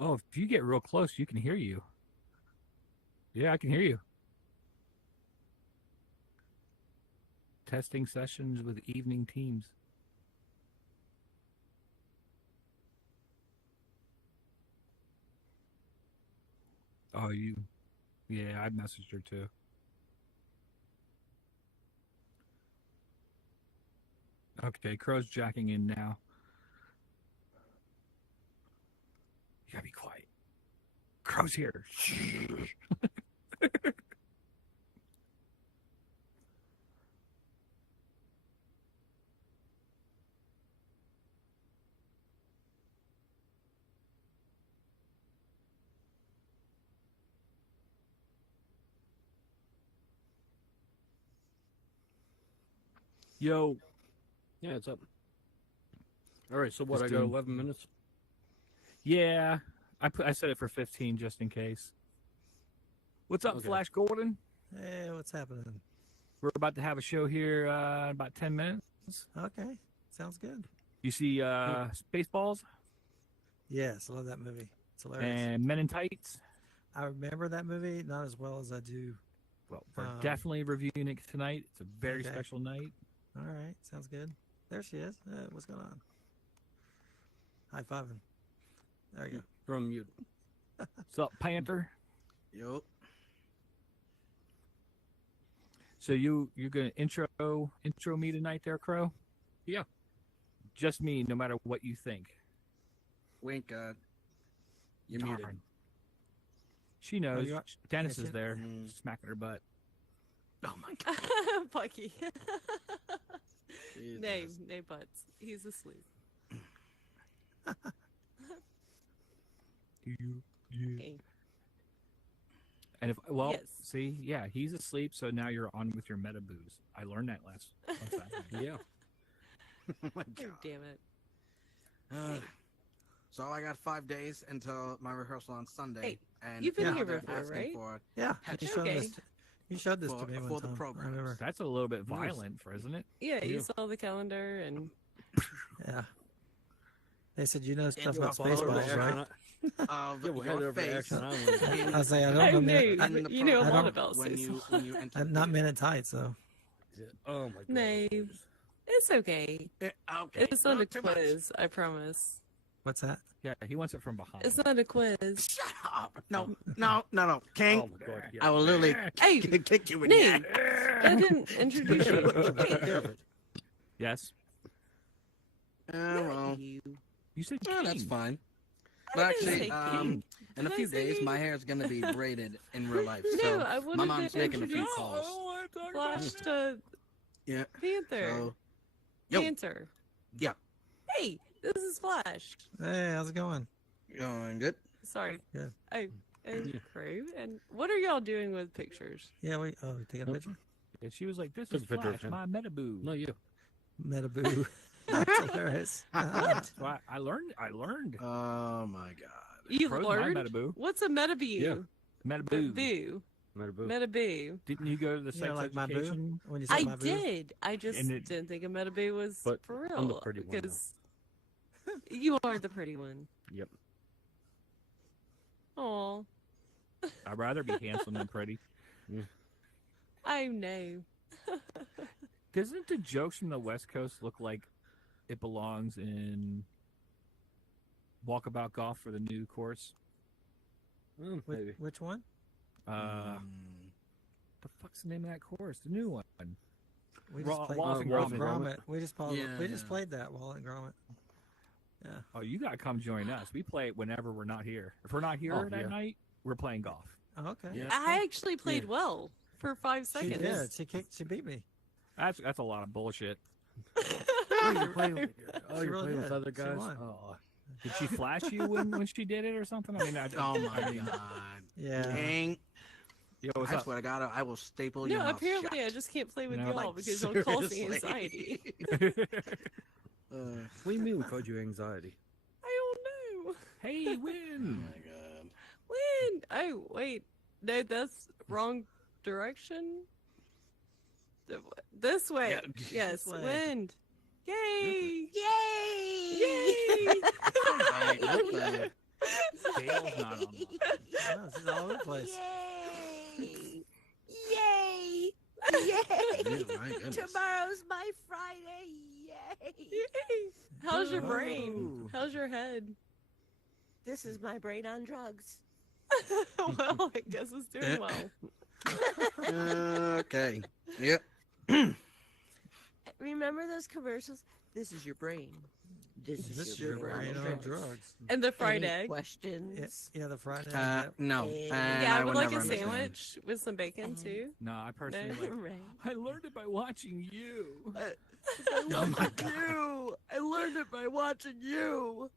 Oh, if you get real close, you can hear you. Yeah, I can hear you. Testing sessions with evening teams. Oh, you. Yeah, I messaged her too. Okay, Crow's jacking in now. You gotta be quiet. Crow's here. Yo, Yeah, it's up. All right, so what? just I got doing. 11 minutes. Yeah, I set it for 15 just in case. What's up, Okay. Flash Gordon? Hey, what's happening? We're about to have a show here in about 10 minutes. Okay, sounds good. You see Spaceballs Yes, I love that movie. It's hilarious. and Men in Tights. I remember that movie not as well as I do. Well, we're definitely reviewing it tonight. It's a very Okay. special night. All right, sounds good. There she is. What's going on? High fiving. There you You're on mute. What's up, Panther? Yup. So you're gonna intro me tonight, there, Crow? Yeah. Just me, no matter what you think. Wink, God. You're Darn. muted. She knows. you are- Dennis yeah, is she- there, Mm. smacking her butt. Oh my God. Bucky. Jesus. Nay butts. He's asleep. Hey. And if Yes. see, yeah, he's asleep. So now you're on with your meta booze. I learned that last Saturday. Yeah. Oh my Oh, God. damn it. So I got 5 days until my rehearsal on Sunday. Hey, and you've been now here they're before, asking right? For, Yeah, Hatch- you showed Okay. this. You showed this For- to me one for the time. I programs. remember. That's a little bit Nice. violent, isn't it? Yeah, you Yeah. saw the calendar and Yeah. They said you know stuff Yeah, about well, Spaceballs, overreaction right? Yeah, we had your face. overreaction on in- I was like, I I don't know. know, Men, in the you know a I lot don't- about when you Spaceballs. when you enter I'm the not theater. Men in Tights, so Oh my God. Nay. It's okay. Okay. It's not a too much. quiz, I promise. what's that? Yeah, he wants it from behind. It's not a quiz. Shut up! No, King. Oh my God. Yeah. I will literally Hey, kick you in Nate, the ass. I didn't introduce you. Yes, Well, You. you said yeah, that's king. fine. I But didn't actually, say king. in a Did I few say days, king? my hair is going to be braided in real life. No, So I wanted my mom's to making a few introduce calls. Flash to Yeah. Panther. So, yo, Panther. yeah, Hey, this is Flash. Hey, how's it going? going good. Sorry. Good. And Crave. And what are y'all doing with pictures? Yeah, we taking a picture. And she was like, "This Took is a picture of Flash, him. my meta boo." No, you. Metaboo. That's hilarious. So I learned. Oh my God. You Crow's my learned? meta boo. What's a metaboo? Yeah. Meta boo. Boo. Metaboo. Metaboo. Didn't you go to the You know, sex like my boo. education? When you said I my boo. did. I just And it- didn't think a metaboo was But for real. I'm the pretty one now. because you are the pretty one. Yep. Aw. I'd rather be handsome than pretty. I know. Doesn't the jokes from the West Coast look like it belongs in Walkabout Golf for the new course? Maybe. Which one? The fuck's the name of that course? The new one. We Raw- just played Wallace and Wallace Gromit. Gromit. We just Yeah. played that Wall and Gromit. Yeah. Oh, you gotta come join us. We play it whenever we're not here. If we're not here Oh, that yeah. night, we're playing golf. Oh, okay. Yeah. I actually played well for 5 She seconds. did. She beat me. That's a lot of bullshit. Oh, you're playing. Oh, She you're really playing with did. other She guys. won. Oh, Did she flash you when she did it or something? I mean, Oh my God. Yeah. King. Yo, what's I up? swear to God, I will staple your No, mouth apparently I shut. just can't play with No, y'all like, because it'll cause me seriously. anxiety. what do you mean we called you anxiety? I don't know. Hey, Oh win. my God. When? Oh, wait. No, that's wrong direction. This way. Yeah, Yes, this way. wind. Yay! Yay! Yay! Right, okay. Dale's not on one. No, this is all over the place. Yay! Yay! Yay! My goodness. Tomorrow's my Friday. Yay! How's your brain? Ooh. How's your head? This is my brain on drugs. Well, I guess it's doing well. Okay. Yep. Remember those commercials? This is your brain. This This is is your your brain brain on on drugs. drugs. And the fried Any egg. questions? Yeah, the Friday. No. Yeah, and Yeah, I would would like never a understand. sandwich with some bacon too. No, I personally No. like. Right. I learned it by watching you. Oh my God. You. I learned it by watching you.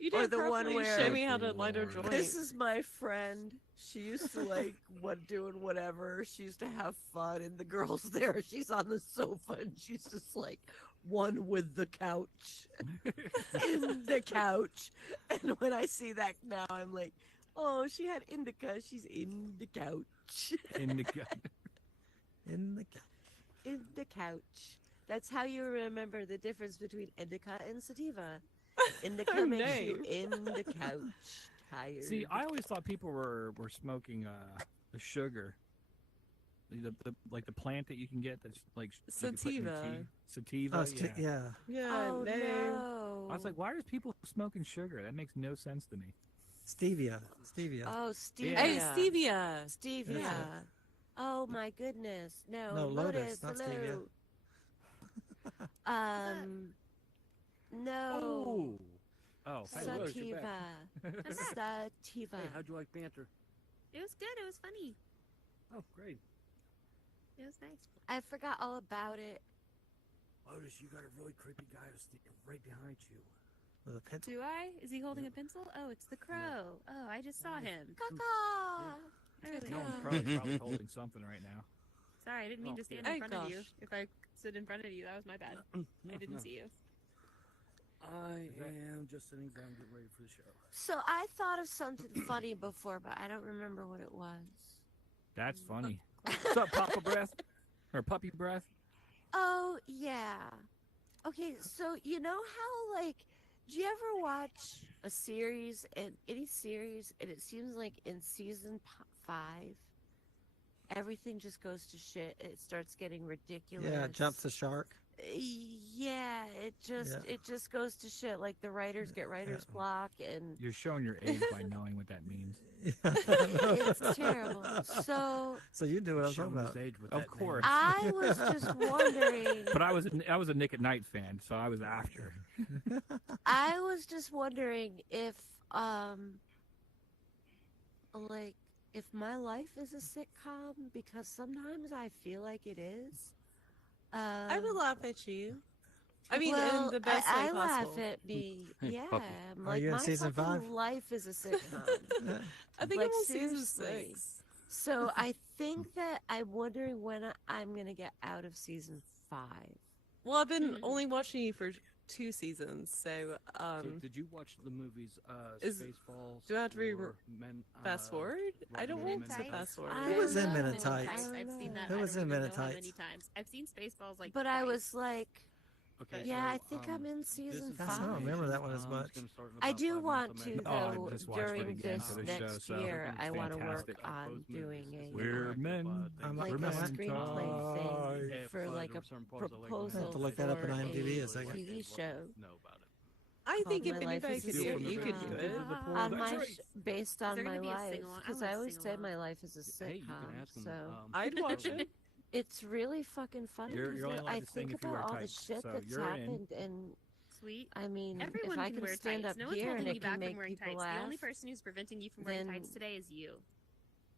You Or did the one properly where- show me how to light a Lord. joint. This is my friend. She used to like doing whatever. She used to have fun, and the girl's there. She's on the sofa, and she's just like one with the couch, in the couch. And when I see that now, I'm like, oh, she had indica. She's in the couch. In the gut. In the In the couch. That's how you remember the difference between indica and sativa. Indica Oh, makes you name. in the couch, tired. See, I always thought people were smoking the sugar, like the plant that you can get that's like you can put in your Sativa. tea. Sativa. Oh, yeah. Yeah, Oh no. no! I was like, why are people smoking sugar? That makes no sense to me. Stevia. Stevia. Oh, stevia. Hey, stevia. Stevia. Yeah. Oh my goodness. No, No, Lotus, Lotus, not hello. No. Oh. Oh. Hey, Lotus, you're Sativa. back. Sativa. Hey, how'd you like banter? It was good. It was funny. Oh, great. It was nice. I forgot all about it. Lotus, you got a really creepy guy right behind you. With a pencil. Do I? Is he holding a pencil? Oh, it's the crow. Oh, I just saw him. Caca. I really No, don't. I'm probably holding something right now. Sorry, I didn't mean Oh, to stand yeah. in Oh, front of you. gosh. If I stood in front of you, that was my bad. I didn't see you. I am just sitting down getting ready for the show. So I thought of something funny before, but I don't remember what it was. That's funny. What's up, Papa Breath? Or Puppy Breath? Oh, yeah. Okay, so you know how, like, do you ever watch a series, and any series, and it seems like in season 5, everything just goes to shit. It starts getting ridiculous. Yeah, jumps the shark. Yeah, it just goes to shit. Like the writers get writer's block, and You're showing your age by knowing what that means. it's terrible. So you knew what I was Showing talking his about. age with Of that name. course. I was just wondering. But I was a Nick at Night fan, so I was after. I was just wondering if like if my life is a sitcom, because sometimes I feel like it is. I would laugh at you. I mean, well, in the best I way possible. laugh at me. Hey, Yeah, puppy. I'm Are like you in my season fucking 5? life is a sitcom. I think like, I'm on season seriously. 6. So I think that I'm wondering when I'm gonna get out of season 5. Well, I've been Mhm. only watching you for 2 seasons, so So did you watch the movies is- Spaceballs? do I have to be or Men, fast forward. I don't Men in want to Tights? fast forward. I Who was in don't Men in know. Tights? I I've don't seen know. that. Who I was don't in even Men in know how many Tights? times. I've seen Spaceballs like But I twice. was like, Okay, yeah, so, I think I'm in this season is That's- I don't 5. remember that one as It's much. gonna start in I about do 5 want minutes, to, a minute. Oh, I though, just watched it during again this for the next show, so year, I want to fantastic. work on Those doing movies, a it's We're like men. things like a men screenplay thing Yeah, for but like a there were certain parts I like proposal I have to look that up for on IMDb a a second. TV show. Know about it. I think called if My Life anybody is a could do it, you could Sitcom. do it. On That's my right. based there on gonna my be a life, sing-along? I because would I always sing say along. my life is a Hey, you can sitcom. ask him. So I'd watch it. it's really fucking funny. You're 'cause only allowed I to sing think if you wear about all the tights, shit so that's you're in. happened, and Sweet. I mean, Everyone if I can can wear stand tights. up No one's here and holding you it can back make from wearing people tights. laugh, The only person who's preventing you from wearing tights then- today is you.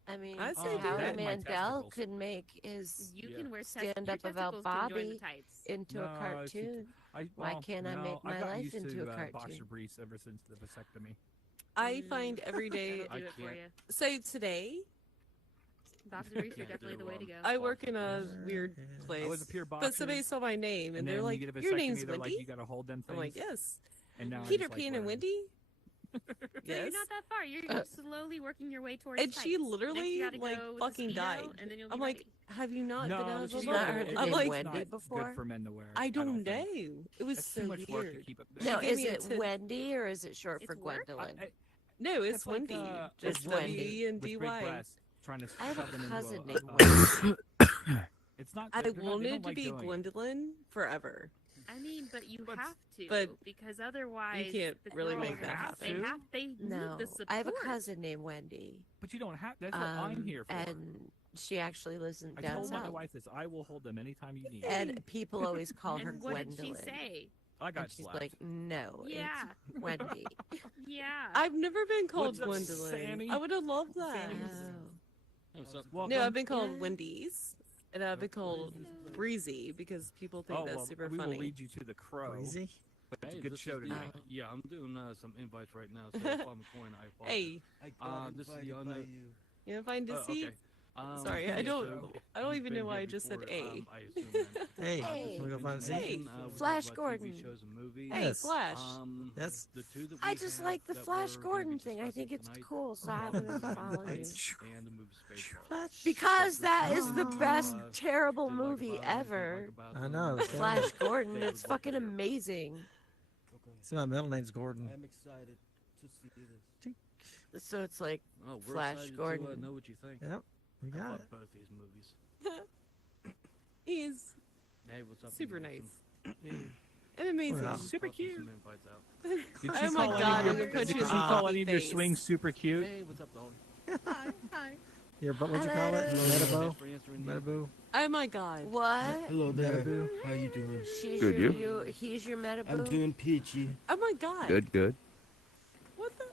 I mean, I'd say do Howie that. My Mandel testicles. could make his You Yeah. can wear Stand your up about testicles can join Bobby the tights. into a No, cartoon. Why can't I make I've my gotten life used into to, a cartoon? boxer briefs ever since the vasectomy. I find every day. That'll do I it for can't. you. So today, Boxer briefs are Can't definitely do, the way to go. I work in a weird I was place. a pure boxer. But somebody saw my name and and they're then like, you get a "Your vasectomy, name's they're Wendy." like, you gotta hold them things. I'm like, "Yes." And now I Peter just like Pan and wearing Wendy. No, Yes. you're not that far. You're slowly working your way towards And she tights. Next, literally, you gotta like, go with the fucking Speedo, died. And then you'll be I'm like, ready. "Have you not No, been out of she's the not boat?" heard the I'm name like, Wendy not before? good for men to wear. "I don't think. know. It was It's so too much work to weird." keep it. No, She gave is me a it tip. Wendy or is it short It's for work? Gwendolyn? No, it's like, Wendy. It's Just Wendy. W and with big D-Y. breasts trying to I have a shove them into cousin a- named It's not. I they're not- they wanted don't to like be doing it. Gwendolyn forever. I mean, but you But- have to, but because otherwise can't the really girls make that They happen. No, need the support. I have a cousin named Wendy. But you don't have. That's what I'm here for. And she actually lives in I down told my south. wife this. I will hold them anytime you need. And people always call her And what did Gwendolyn. she say? I got And she's slapped. like, no, Yeah, it's Wendy. yeah. I've never been called What's up, Gwendolyn. Sammy? I would have loved that. Sammy? What's up? Welcome. No, I've been called Yeah. Wendy's, and I've been called Breezy because people think Oh, that's well, super we funny. will lead you to the crow. Crazy. But it's Hey, a good this show is the- tonight. Yeah, I'm doing some invites right now. So if I'm a coin, I apologize. Hey, this is the unknown. you know, find a Oh, seat. okay. Sorry, yeah, I don't so even you've know why been I just here said before, A. I assume then. Hey, Hey. can we go find a seat? Hey. We talk Flash about Gordon. TV shows and movies. Hey, Yes. Flash. That's- the two that I we just have like the that Flash we're gonna be Gordon thing. I discussing think it's tonight cool, so I'm going to follow you. and the movie Spaceballs. Because that is the best Uh, terrible Didn't like movie about 'em, didn't ever. like about I them. know, it's Flash Gordon, They it's would love fucking to hear it. amazing. See, my middle name's Gordon. I'm excited to see this. So it's like, Oh, we're Flash excited Gordon. to know what you think. Yep, we I got love it. both these movies. He's Hey, what's up? super Nelson? nice and amazing. Well, Super Toss some cute. invites out. Did you Oh my call God, any of I'm your- gonna put did you in call the any of your face. swings super cute? Hey, what's up, Dolly? Hi, hi. Your, what'd you call it? Hello. Metabo? Thanks for answering the- Metaboo? Oh my God. what? Hello there. Metaboo? How you doing? She's Good, your, he's your I'm metaboo? doing peachy. Oh my God. Good. What the?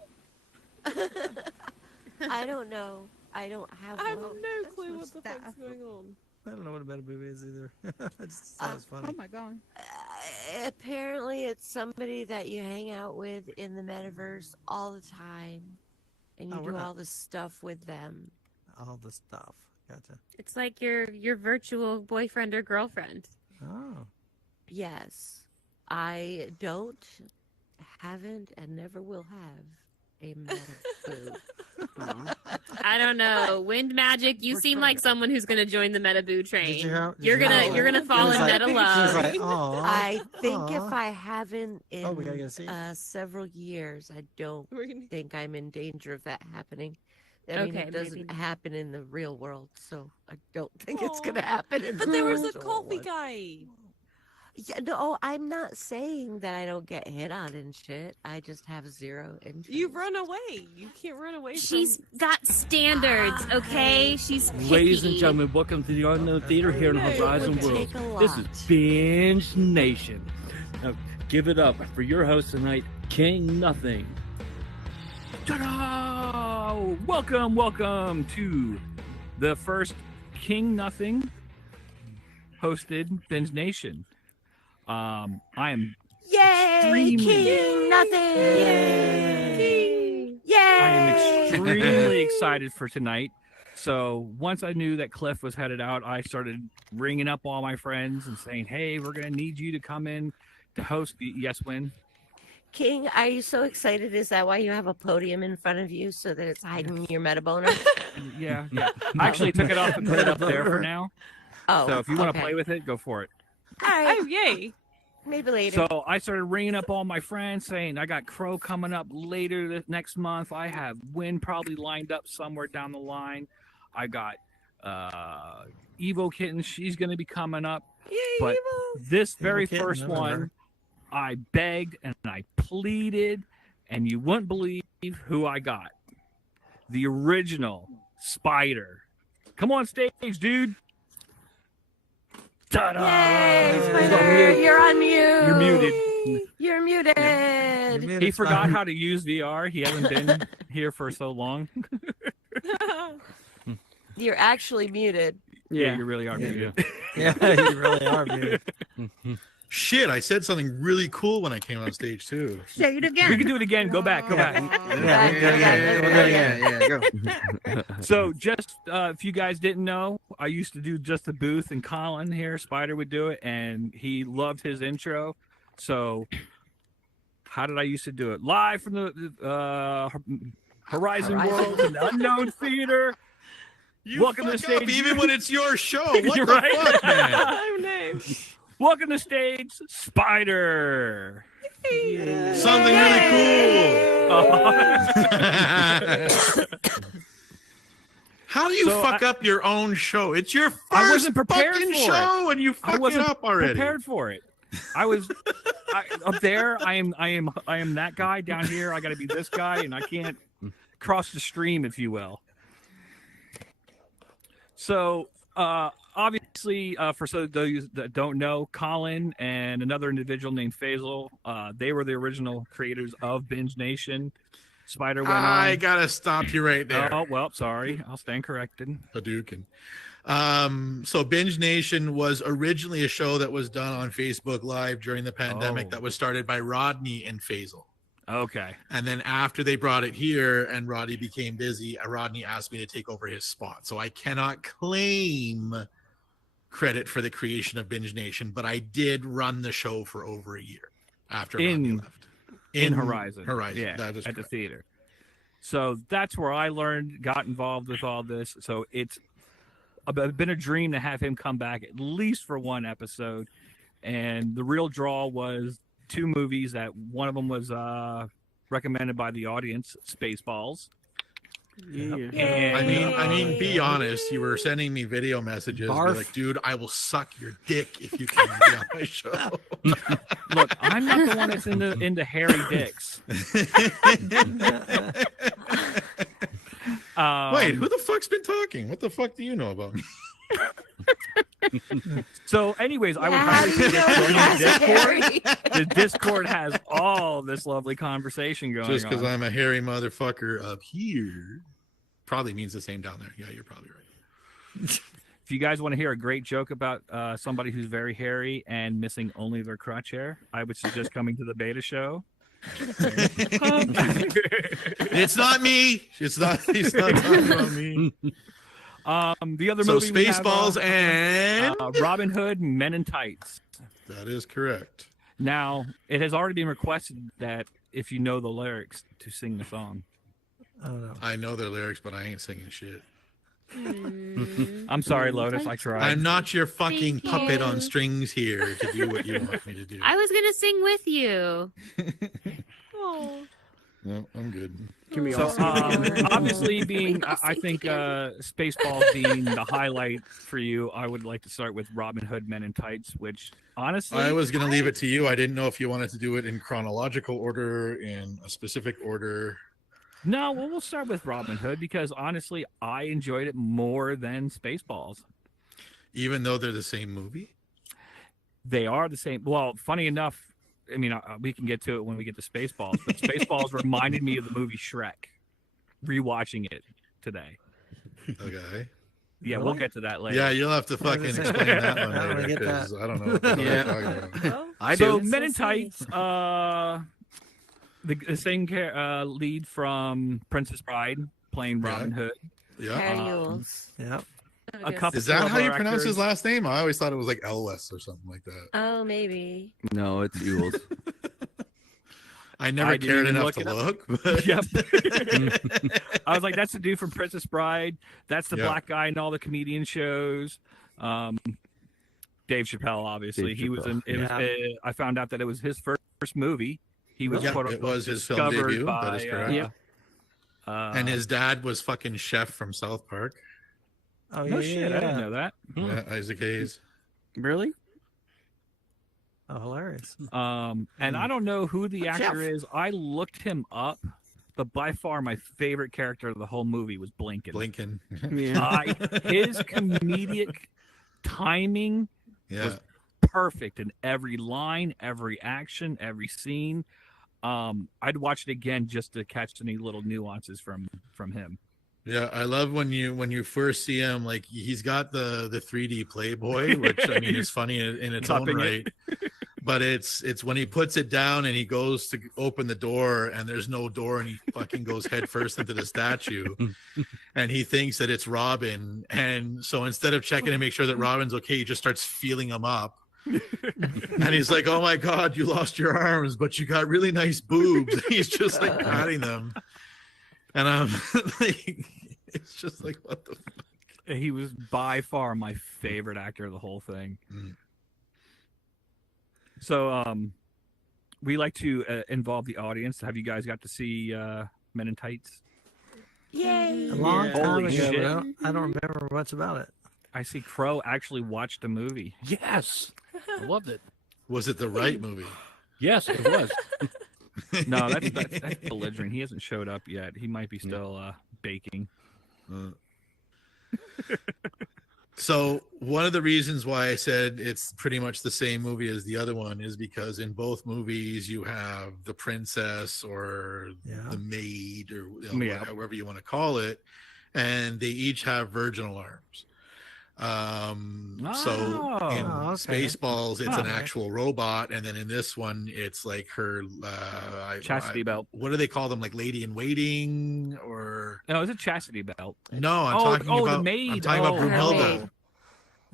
I don't know. I don't have I have one. no clue what the fuck's going on. I don't know what a metaboo is either. It just sounds funny. my god. Apparently, it's somebody that you hang out with in the metaverse all the time, and you Oh, we're do not- all this stuff with them. All the stuff. Gotcha. It's like your virtual boyfriend or girlfriend. Oh. Yes, I don't, haven't, and never will have a metaboo. I don't know. Wind magic. You We're seem trying like to- someone who's gonna join the Metaboo train. Did you hear- did You're you gonna hear- you're gonna fall She was in like- meta She was love. like, "Aw, I think if aw." I haven't Oh, we gotta get a seat? in several years, I don't We're gonna... think I'm in danger of that happening. I mean, Okay, it doesn't maybe. happen in the real world, so I don't think it's Aw. gonna happen in the But there was a virtual coffee one. guy. Yeah, no, I'm not saying that I don't get hit on and shit. I just have zero interest. You run away. You can't run away She's from... got standards, okay? She's picky. Ladies and gentlemen, welcome to the Unknown Theater here in Okay, it Horizon would World. take a This lot. is Binge Nation. Now, give it up for your host tonight, King Nothing. Ta-da! Welcome to the first King Nothing hosted Binge Nation. I am Yay! extremely- King nothing! Yay! I am extremely excited for tonight. So once I knew that Cliff was headed out, I started ringing up all my friends and saying, "Hey, we're gonna need you to come in to host the Yes Win." King, are you so excited? Is that why you have a podium in front of you so that it's hiding your metaboner? Yeah. I actually took it off and put it up there for now. Oh, So if you want to okay. play with it, go for it. All right, Oh, yay. maybe later. So I started ringing up all my friends saying, I got Crow coming up later this next month. I have Win probably lined up somewhere down the line. I got Evo Kitten. She's going to be coming up. Yay, But Evo. this very Kitten, first I remember one, her. I begged and I pleaded, and you wouldn't believe who I got. The original Spider. Come on stage, dude. Ta-da! Yay, You're Spider! mute. You're on mute. You're muted. You're muted. You're muted, He forgot Spider. how to use VR. He hasn't been here for so long. You're actually muted. Yeah, you really are muted. Yeah, you really are, dude. Shit, I said something really cool when I came on stage too. Say it We again. can do it again. Go back. Go back. Yeah. So, just if you guys didn't know, I used to do just the booth, and Colin here, Spider, would do it, and he loved his intro. So, how did I used to do it? Live from the Horizon World and the Unknown Theater. You Welcome to the fuck up stage. even when it's your show. What You're the right. fuck, man? Oh, no. Welcome to stage, Spider. Something really cool. How do you fuck up your own show? It's your first I wasn't prepared fucking for show, and you fuck it up already. Prepared for it. I was up there. I am that guy down here. I got to be this guy, and I can't cross the stream, if you will. So, obviously, for those that don't know, Colin and another individual named Faisal, they were the original creators of Binge Nation. Spider went on. I gotta stop you right there. Oh, well, sorry. I'll stand corrected. Hadouken. So Binge Nation was originally a show that was done on Facebook Live during the pandemic that was started by Rodney and Faisal. Okay. And then after they brought it here and Rodney became busy, Rodney asked me to take over his spot. So I cannot claim credit for the creation of Binge Nation, but I did run the show for over a year after Rodney left. In Horizon. Yeah, that is at the theater. So that's where I learned, got involved with all this. So it's been a dream to have him come back at least for one episode. And the real draw was 2 movies that one of them was recommended by the audience, Spaceballs. Yeah. And, I mean, be honest. You were sending me video messages. You're like, dude, I will suck your dick if you can be on my show. Look, I'm not the one that's into hairy dicks. Wait, who the fuck's been talking? What the fuck do you know about me? So, anyways, I would highly suggest joining Discord. The Discord has all this lovely conversation going on. Just because I'm a hairy motherfucker up here probably means the same down there. Yeah, you're probably right. If you guys want to hear a great joke about somebody who's very hairy and missing only their crotch hair, I would suggest coming to the beta show. It's not me. It's not talking about me. The other so movie Spaceballs and Robin Hood Men in Tights. That is correct. Now, it has already been requested that if you know the lyrics to sing the song. I don't know. I know their lyrics, but I ain't singing shit. I'm sorry, Lotus. I tried. I'm not your fucking Thank you. puppet on strings here to do what you want me to do. I was gonna sing with you. Oh. No, I'm good. Can we So, also obviously, being, I think Spaceballs being the highlight for you, I would like to start with Robin Hood Men in Tights, which honestly, I was going to leave it to you. I didn't know if you wanted to do it in chronological order, in a specific order. No, well, we'll start with Robin Hood because honestly, I enjoyed it more than Spaceballs. Even though they're the same movie? They are the same. Well, funny enough, I mean, we can get to it when we get to Spaceballs, but Spaceballs reminded me of the movie Shrek. Rewatching it today. Okay. Yeah, we'll get to that later. Yeah, you'll have to fucking explain that one I wanna later get because that. I don't know what the fuck Yeah. you're talking about. I So, do. Men in Tights, the same lead from Princess Bride playing Robin Hood. Yeah. Annuals. Yep. A couple Is that how you other pronounce his actors. last name? I always thought it was like Elwes or something like that. Oh, maybe. No, it's Yules. I never I didn't cared even enough look to it up. look. But Yep. I was like, that's the dude from Princess Bride. That's the Yeah. black guy in all the comedian shows. Dave Chappelle, obviously. Dave He was in. Chappelle, It was, I found out that it was his first movie. He was Yeah, quote it unquote was his film discovered debut. by. That is correct. Yep. And his dad was fucking Chef from South Park. Oh, no shit, I didn't know that. Yeah, Isaac Hayes. Really? Oh, hilarious. And I don't know who the actor Chef. is. I looked him up, but by far my favorite character of the whole movie was Blinken. Blinken. Yeah. His comedic timing Yeah. perfect in every line, every action, every scene. I'd watch it again just to catch any little nuances from him. Yeah, I love when you first see him, like he's got the 3D Playboy, which I mean is funny in its own Cupping right. But it's when he puts it down and he goes to open the door and there's no door and he fucking goes head first into the statue and he thinks that it's Robin. And so instead of checking to make sure that Robin's okay, he just starts feeling him up. And he's like, "Oh my God, you lost your arms, but you got really nice boobs." He's just like patting them. And I'm like, it's just like, what the fuck? He was by far my favorite actor of the whole thing. Mm. So, we like to involve the audience. Have you guys got to see Men in Tights? Yay! A long time Holy ago, shit. but I don't remember much about it. I see Crow actually watched a movie. Yes, I loved it. Was it the right movie? Yes, it was. No, that's belligerent. He hasn't showed up yet. He might be still baking. So one of the reasons why I said it's pretty much the same movie as the other one is because in both movies you have the princess or the maid or however you want to call it, and they each have virginal arms. So in Spaceballs, it's an actual robot, and then in this one, it's like her chastity belt. What do they call them? Like lady in waiting, or no? It's a chastity belt. No, I'm talking about the maid. I'm talking about Brunhilde.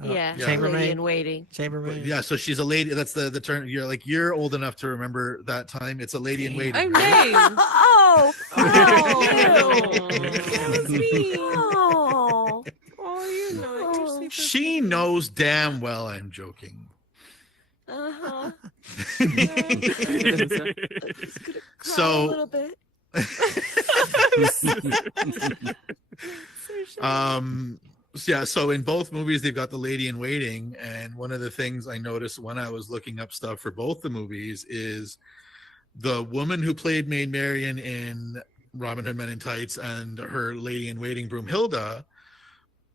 Yeah, chambermaid. lady in waiting. Chambermaid. Yeah, so she's a lady. That's the term. You're old enough to remember that time. It's a lady in waiting. I'm right? Dave. Oh, That was me. oh, You know it. You're super She knows damn well I'm joking. uh-huh. So a little bit. So in both movies they've got the lady in waiting, and one of the things I noticed when I was looking up stuff for both the movies is the woman who played Maid Marian in Robin Hood Men in Tights and her lady in waiting Broomhilda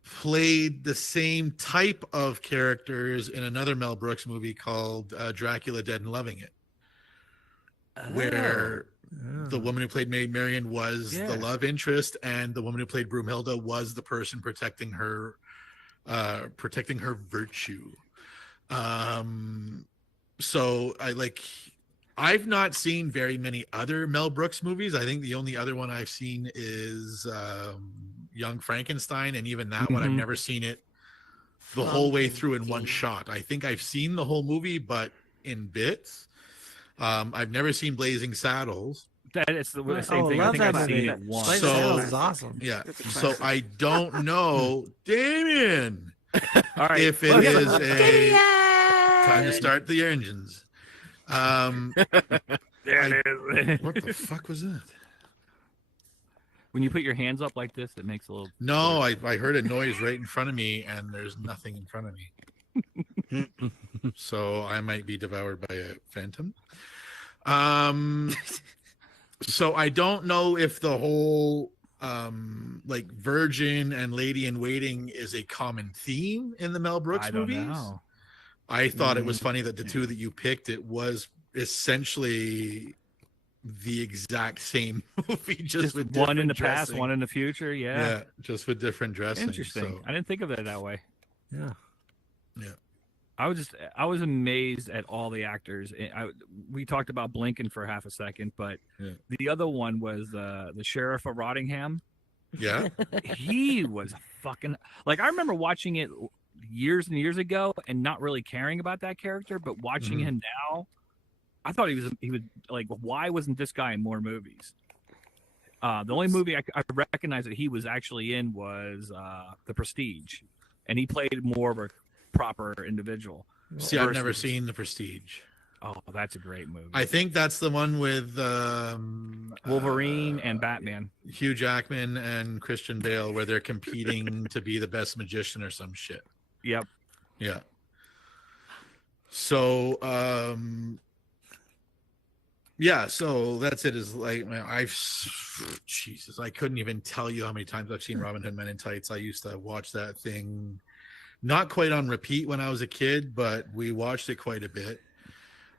played the same type of characters in another Mel Brooks movie called Dracula Dead and Loving It, where the woman who played Maid Marian was the love interest, and the woman who played Broomhilda was the person protecting her virtue. So I've not seen very many other Mel Brooks movies. I think the only other one I've seen is Young Frankenstein, and even that one I've never seen it the whole way through in one shot. I think I've seen the whole movie, but in bits. I've never seen Blazing Saddles. That is the same thing. I think I've seen it once. Blazing Saddles is awesome. Yeah. So I don't know, Damien, All right. if it is a time to start the engines. There it is. What the fuck was that? When you put your hands up like this, it makes a little. No, I heard a noise right in front of me, and there's nothing in front of me. So I might be devoured by a phantom. So I don't know if the whole virgin and lady in waiting is a common theme in the Mel Brooks movies. Know. I thought it was funny that the two that you picked, it was essentially the exact same movie, just with one in the dressing. past, one in the future. Yeah, just with different dressing. Interesting. So. I didn't think of it that way. Yeah. I was amazed at all the actors. We talked about Blinken for half a second, but the other one was the sheriff of Rottingham. Yeah, he was fucking I remember watching it years and years ago and not really caring about that character, but watching him now, I thought he was like, why wasn't this guy in more movies? The only movie I recognized that he was actually in was The Prestige, and he played more of a proper individual. See, I've never seen The Prestige. Oh, that's a great movie. I think that's the one with Wolverine and Batman, Hugh Jackman and Christian Bale, where they're competing to be the best magician or some shit. Yep. Yeah. So so that's it. Is like Jesus, I couldn't even tell you how many times I've seen Robin Hood Men in Tights. I used to watch that thing not quite on repeat when I was a kid, but we watched it quite a bit.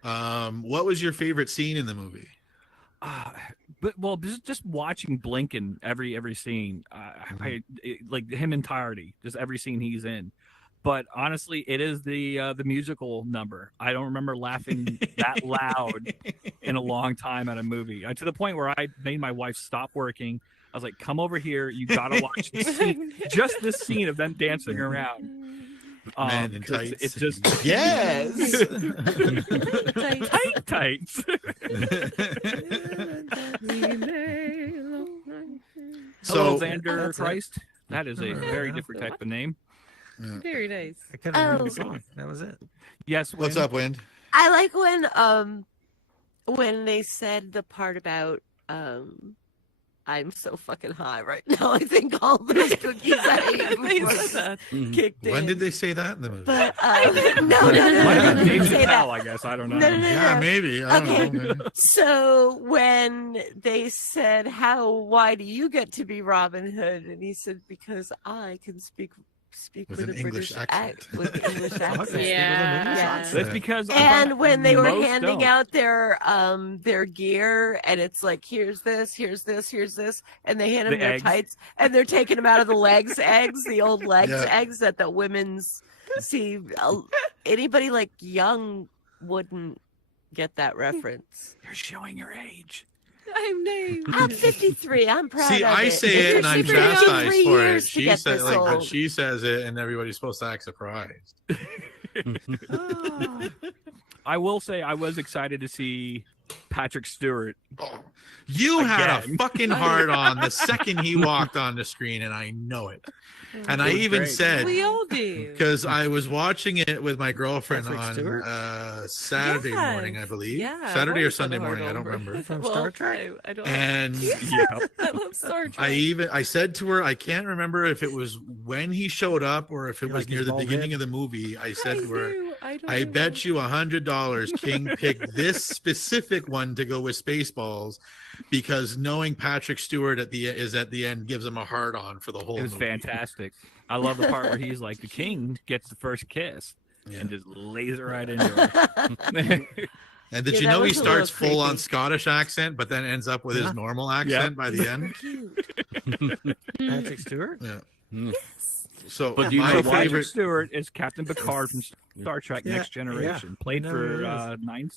What was your favorite scene in the movie? Just watching Blinken every scene, like him entirety, just every scene he's in. But honestly, it is the musical number. I don't remember laughing that loud in a long time at a movie. To the point where I made my wife stop working. I was like, "Come over here. You gotta watch this scene. Just this scene of them dancing around." Men in tights. It's just yes, tights. Hello, Vander Christ. That is a very different type of name. Very nice. I couldn't remember the song. That was it. Yes. What's up, Wind? I like when they said the part about I'm so fucking high right now. I think all those cookies I ate They before said that. kicked in. When did they say that in the movie? But no, Might have been they Dave didn't say that. Chappelle, I guess. I don't know. No. Yeah, maybe. I Okay. don't know. So when they said, why do you get to be Robin Hood? And he said, because I can speak With with an a English British accent. With an English accent. Yeah. That's because And when they were most handing don't. out their gear, and it's like, here's this, and they hand them The their eggs. tights, and they're taking them out of the eggs, the old legs Yeah. eggs that the women's see. Anybody like young wouldn't get that reference. You're showing your age. I'm named. I'm 53. I'm proud See, of I it. say it and I'm 53 chastised for it. years to She get says this like, but old. she says it, and everybody's supposed to act surprised. I will say I was excited to see Patrick Stewart. You had a Again. fucking hard on the second he walked on the screen, and I know it. And I It was even great. said, We all do. because I was watching it with my girlfriend Patrick on Stewart? Saturday Yes. morning, I believe. Yeah, Saturday or was Sunday kinda hard morning, I don't over. remember. From Well, Star Trek? I don't. And Yeah. I love Star Trek. I said to her, I can't remember if it was when he showed up or if it You was like near his the bald beginning head? of the movie. I said to her, don't I know. bet you $100 King picked this specific one to go with Spaceballs because knowing Patrick Stewart at the end gives him a hard on for the whole It was movie. fantastic. I love the part where he's like, the king gets the first kiss Yeah. and just lays it right into her. And did Yeah, you that know he was a little starts full on creepy. Scottish accent, but then ends up with Yeah. his normal accent by the end? Cute. Patrick Stewart? Yeah. So But do you my know So Patrick favorite. Stewart is Captain Picard from Star Trek Yeah, Next Generation. Played Never for realized. nine.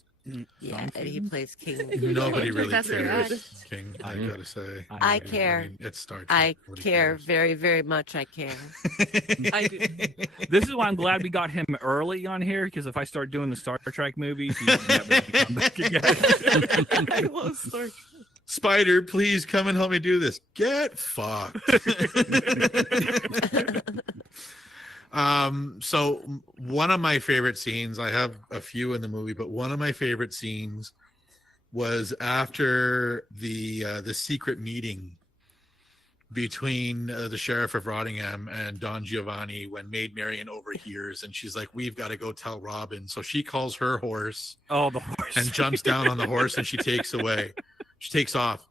Yeah, and he plays King. Nobody really That's cares, good. King. I gotta say. I care. mean, it's Star Trek. I Nobody care cares. very, very much. I care. I do. This is why I'm glad we got him early on here, because if I start doing the Star Trek movies, he's never gonna come back again. I love Star Trek. Spider, please come and help me do this. Get fucked. So one of my favorite scenes, I have a few in the movie, but one of my favorite scenes was after the secret meeting between the sheriff of Rottingham and Don Giovanni when Maid Marian overhears, and she's like, we've got to go tell Robin. So she calls her horse Oh, the horse. and jumps down on the horse, and she takes off.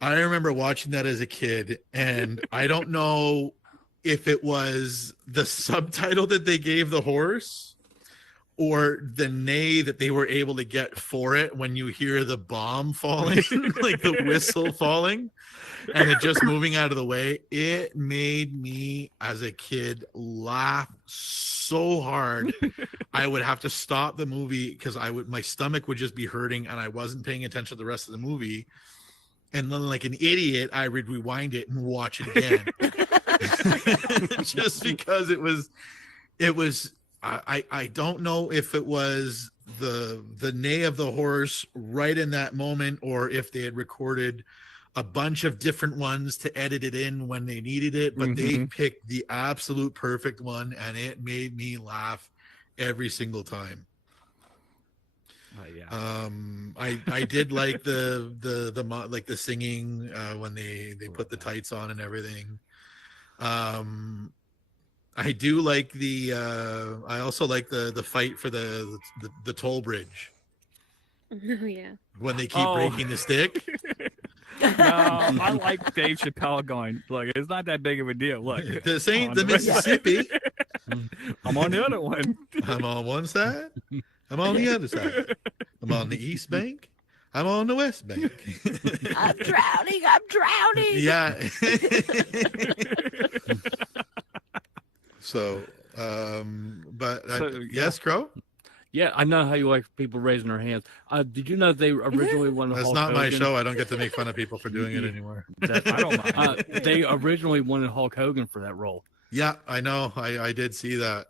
I remember watching that as a kid, and I don't know if it was the subtitle that they gave the horse or the neigh that they were able to get for it when you hear the bomb falling, like the whistle falling and it just moving out of the way. It made me as a kid laugh so hard. I would have to stop the movie because my stomach would just be hurting and I wasn't paying attention to the rest of the movie. And then like an idiot, I would rewind it and watch it again. Just because it was I don't know if it was the neigh of the horse right in that moment or if they had recorded a bunch of different ones to edit it in when they needed it, but they picked the absolute perfect one and it made me laugh every single time. Yeah. I did like the singing when they put the tights on and everything. I do like I also like the fight for the toll bridge Oh yeah. when they keep breaking the stick. No, I like Dave Chappelle going, look, it's not that big of a deal. Look, This ain't on the the right side. Mississippi. I'm on the other one. I'm on one side. I'm on the other side. I'm on the east bank. I'm on the west bank. I'm drowning. I'm drowning. Yeah. So, yes, Crow. Yeah, I know how you like people raising their hands. Did you know they originally wanted That's Hulk not my Hogan? show. I don't get to make fun of people for doing it anymore. I don't mind. They originally wanted Hulk Hogan for that role. Yeah, I know. I did see that.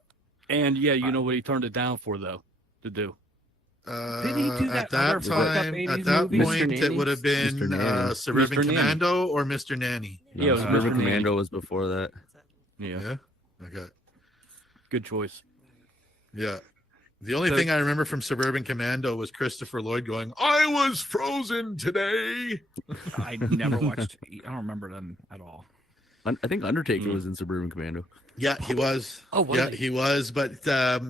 And yeah, you know what he turned it down for though, to do. Didn't he do At that other that fucked up time, 80s at that movie? point, Mr. it Nanny? would have been Mr. Nanny. Suburban Mr. Nanny. Commando or Mr. Nanny. Yeah, it was Suburban Mr. Nanny. Commando was before that. Yeah, Yeah. Okay. good choice. Yeah. The only So- thing I remember from Suburban Commando was Christopher Lloyd going, "I was frozen today." I never watched. I don't remember them at all. I think Undertaker was in Suburban Commando. Yeah, he was. Oh, was yeah, he? he was. But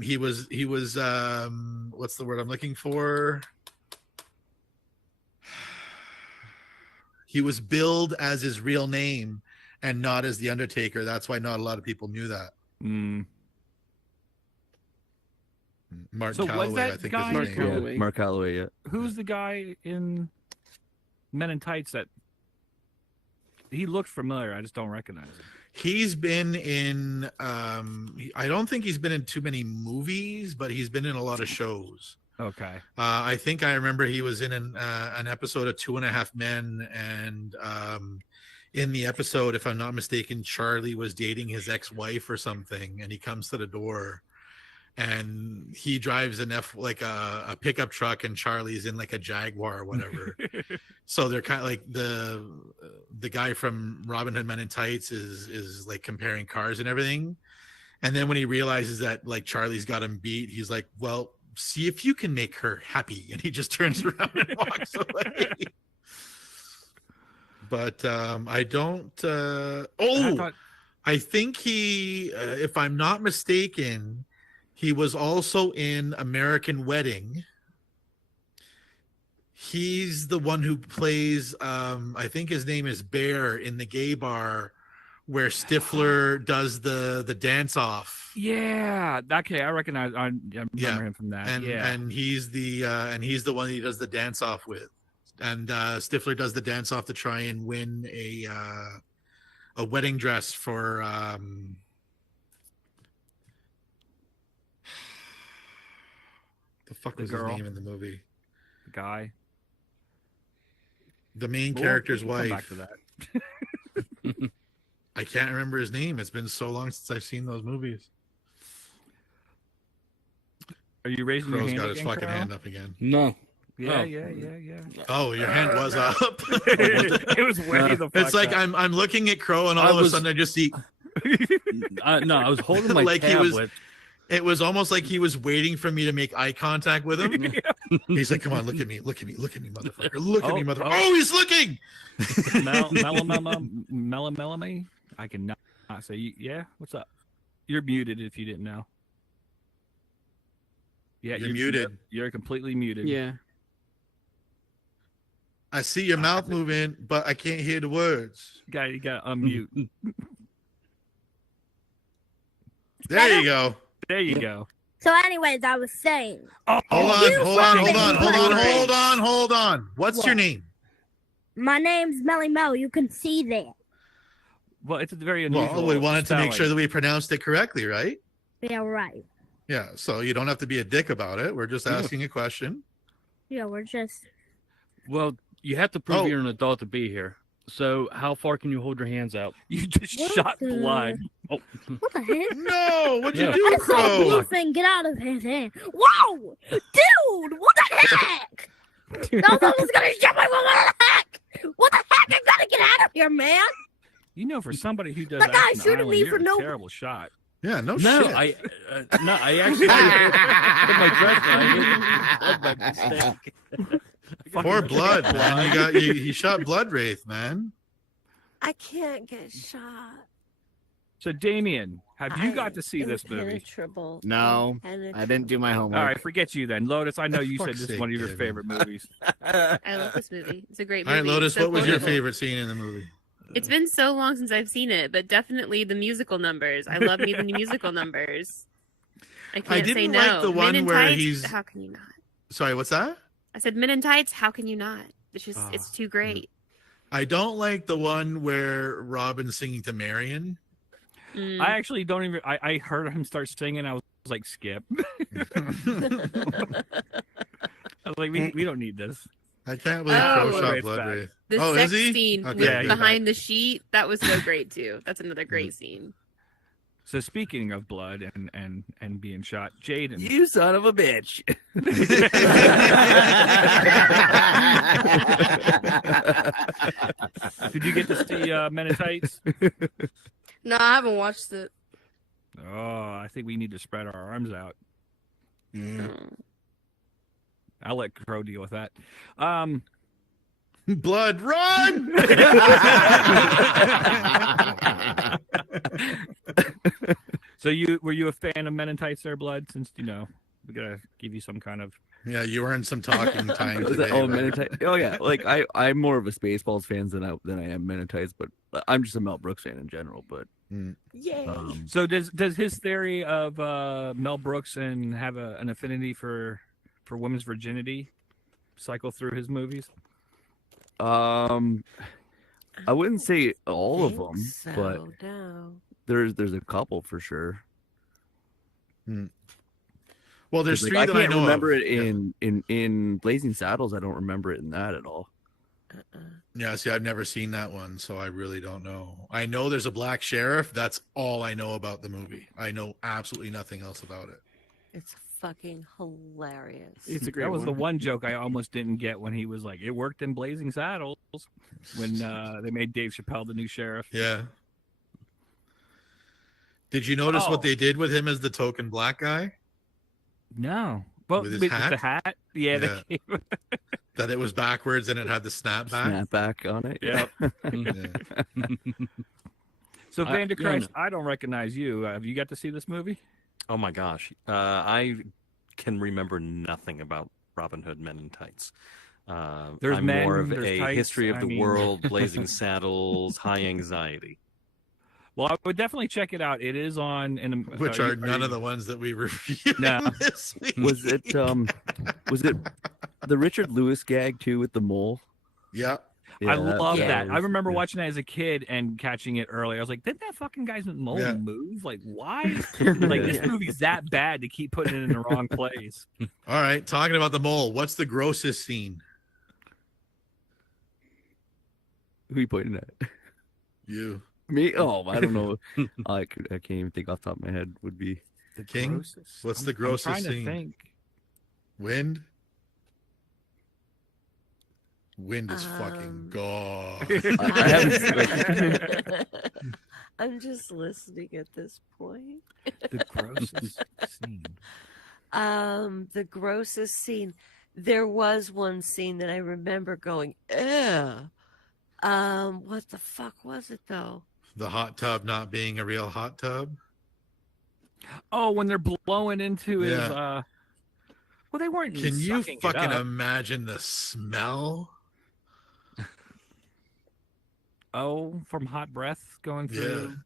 he was. What's the word I'm looking for? He was billed as his real name and not as the Undertaker. That's why not a lot of people knew that. Mm. Mark So was Calloway, that I think guy- is Mark his name. Calloway. Mark Calloway, yeah. Who's the guy in Men in Tights that he looked familiar? I just don't recognize him. He's been in. I don't think he's been in too many movies, but he's been in a lot of shows. Okay. I think I remember he was in an episode of 2.5 Men, and in the episode, if I'm not mistaken, Charlie was dating his ex-wife or something, and he comes to the door, and he drives a pickup truck, and Charlie's in like a Jaguar or whatever. So they're kind of like the guy from Robin Hood Men in Tights is like comparing cars and everything, and then when he realizes that like Charlie's got him beat, he's like, "Well, see if you can make her happy," and he just turns around and walks away. But I don't. I think he, if I'm not mistaken, he was also in American Wedding. He's the one who plays. I think his name is Bear in the gay bar, where Stifler does the dance off. Yeah. Okay. I recognize. I remember him from that. And he's the one he does the dance off with, and Stifler does the dance off to try and win a wedding dress for the fuck was his girl. name in the movie? The guy. The main Well, character's we'll come wife. back to that. I can't remember his name. It's been so long since I've seen those movies. Are you raising your Crow's hand got his again, fucking Crow? hand up again. No. Yeah, Oh. yeah. Oh, your hand was up. It was way the fuck It's like up. I'm looking at Crow, and all of a sudden I just see. No, I was holding my Like he tablet. was. It was almost like he was waiting for me to make eye contact with him. He's like, "Come on, look at me, motherfucker, look at me, motherfucker." Oh, he's looking. Melanie? I cannot say. Yeah, what's up? You're muted if you didn't know. Yeah, You're muted. You're completely muted. Yeah. I see your mouth moving, but I can't hear the words. You got to unmute. There you go. There you go. So, anyways, I was saying. Oh, Hold on. What's your name? My name's Melly Mel. You can see that. Well, it's a very unusual. Well, we wanted to make spelling. sure that we pronounced it correctly, right? Yeah, right. Yeah. So you don't have to be a dick about it. We're just asking a question. Yeah, we're just. Well, you have to prove Oh. you're an adult to be here. So how far can you hold your hands out? You just What shot the- blood. Oh, What the heck? No, what'd you Yeah. do, I saw a blue Crow? thing get out of his hand. Whoa! Dude, what the heck? That was almost gonna shut my what the heck? What the heck? I gotta get out of here, man! You know, for somebody who does That guy Action shooting Island, me you're for a no- terrible shot. Yeah, no, no, shit. I actually put my dress on. I hit blood by mistake. Poor blood, man. You shot Blood Wraith, man. I can't get shot. So, Damien, have you got to see this movie? Impenetrable. No, I didn't do my homework. All right, forget you then. Lotus, I know you said fuck's this is sake, one of your Kevin. favorite movies. I love this movie. It's a great All movie. right, Lotus, So what was your quotable. favorite scene in the movie? It's been so long since I've seen it, but definitely the musical numbers. I love me the musical numbers. I can't say didn't no. like the Men one in where Tights, he's- How can you not? Sorry, what's that? I said Men in Tights. How can you not? It's just it's too great. I don't like the one where Robin's singing to Marion. Mm. I actually don't even. I heard him start singing. I was like, skip. I was like, we don't need this. I can't believe Oh. Crow shot Wraith's Blood back. Wraith. The Oh, sex is he? scene Okay, with yeah, he's behind the sheet, that was so great too. That's another great scene. So speaking of blood and being shot, Jaden. You son of a bitch. Did you get to see Men in Tights? No, I haven't watched it. Oh, I think we need to spread our arms out. I'll let Crow deal with that. Blood, run! So were you a fan of Men in Tights there, Blood? Since we gotta give you some kind of. Yeah, you earned some talking time today. Men in Tights. Oh yeah, like I'm more of a Spaceballs fan than I am Men in Tights, but I'm just a Mel Brooks fan in general. But yay! So does his theory of Mel Brooks and have an affinity for women's virginity cycle through his movies? I wouldn't say all of them, but there's a couple for sure. Well, there's like, three I that can't I know remember of. it in Blazing Saddles. I don't remember it in that at all. Yeah, see, I've never seen that one, so I really don't know. I know there's a black sheriff. That's all I know about the movie. I know absolutely nothing else about it. It's fucking hilarious. It's a great. That was the one joke I almost didn't get when he was like, "It worked in Blazing Saddles," when they made Dave Chappelle the new sheriff. Yeah. Did you notice what they did with him as the token black guy? No. Well, with his with hat? the hat? Yeah. Yeah. That it was backwards and it had the snapback? Snapback on it? Yep. Yeah. So, Vanderchrist, I don't recognize you. Have you got to see this movie? Oh, my gosh. I can remember nothing about Robin Hood Men in Tights. There's I'm men, more of there's a tights, history of I the mean- world, Blazing Saddles, high anxiety. Well, I would definitely check it out. It is on, Which are none of the ones that we reviewed. No. This week. Was it the Richard Lewis gag too with the mole? Yeah. I love that that. I was- remember watching that as a kid and catching it early. I was like, didn't that fucking guy's mole move? Like, why? Like, this movie's that bad to keep putting it in the wrong place. All right, talking about the mole. What's the grossest scene? Who are you pointing at? You. Me? Oh, I don't know. I can't even think off the top of my head. Would be The king? grossest? What's the I'm grossest trying to scene? think. Wind? Wind is fucking god. I haven't. I'm just listening at this point. The grossest scene. The grossest scene. There was one scene that I remember going, ew. What the fuck was it though? The hot tub not being a real hot tub. Oh, when they're blowing into his. Yeah. Well, they weren't. Can you sucking it fucking up. imagine the smell? Oh, from hot breath going through.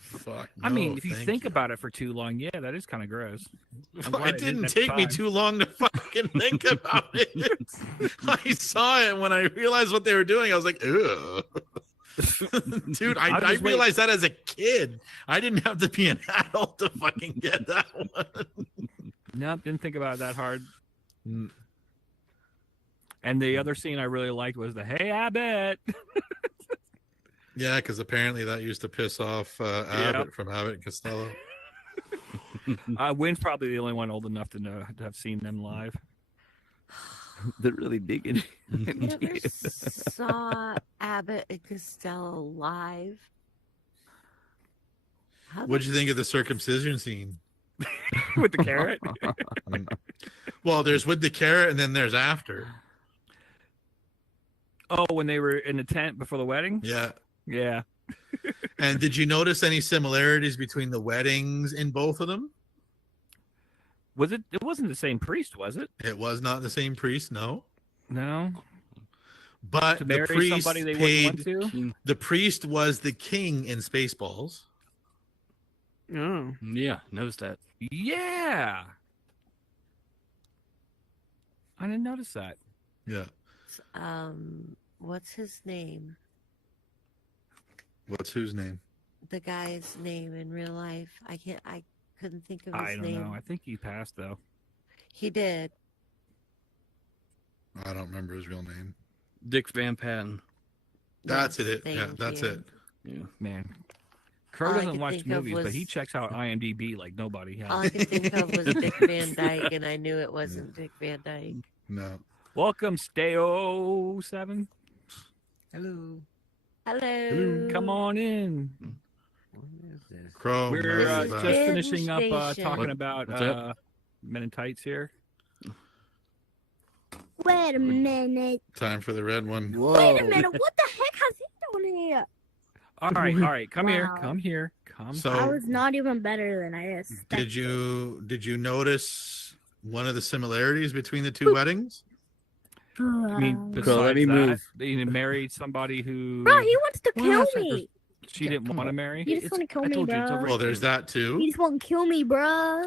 Fuck. I mean, no, if you thank think about it for too long, yeah, that is kind of gross. I'm glad I It didn't at the take me time. too long to fucking think about it. I saw it when I realized what they were doing. I was like, ugh. Dude, I just wait- realized that as a kid. I didn't have to be an adult to fucking get that one. Nope, didn't think about it that hard. Mm. And the other scene I really liked was the "Hey, Abbott." Yeah, because apparently that used to piss off Abbott from Abbott and Costello. Wynn's probably the only one old enough to know to have seen them live. They're really digging. Never saw Abbott and Costello live. What'd you think of the circumcision scene? With the carrot? Well, there's with the carrot and then there's after. Oh, when they were in the tent before the wedding? Yeah. Yeah. And did you notice any similarities between the weddings in both of them? Was it? It wasn't the same priest, was it? It was not the same priest, no. No. But To the marry priest somebody they wouldn't paid. want to? The priest was the king in Spaceballs. Oh. Yeah, knows that. Yeah. I didn't notice that. Yeah. What's his name? What's whose name? The guy's name in real life. I couldn't think of his I don't name. know. I think he passed though. He did. I don't remember his real name. Dick Van Patten. That's it. Thank Yeah, that's you. it. Yeah. Man. Crow All I doesn't could watch think of movies, but he was- checks out IMDb like nobody has. All I could think of was Dick Van Dyke, and I knew it wasn't Dick Van Dyke. No. Welcome, Stay07. Hello. Hello. Come on in. Crow. We're knows just that. finishing up Nation. talking What- about what's that? Men in Tights here? Wait a minute. Time for the red one. Wait a minute. What the heck has he doing here? All right. Come here. Wow. Come here. Come. So- I was not even better than I expected. Did you notice one of the similarities between the two weddings? I mean, Bro, besides let me that, move. he married somebody who Bro, he wants to kill me. she didn't want to marry. He just want to kill I me, told you, it's bro. over Well, there's that too. He just want to kill me, bro.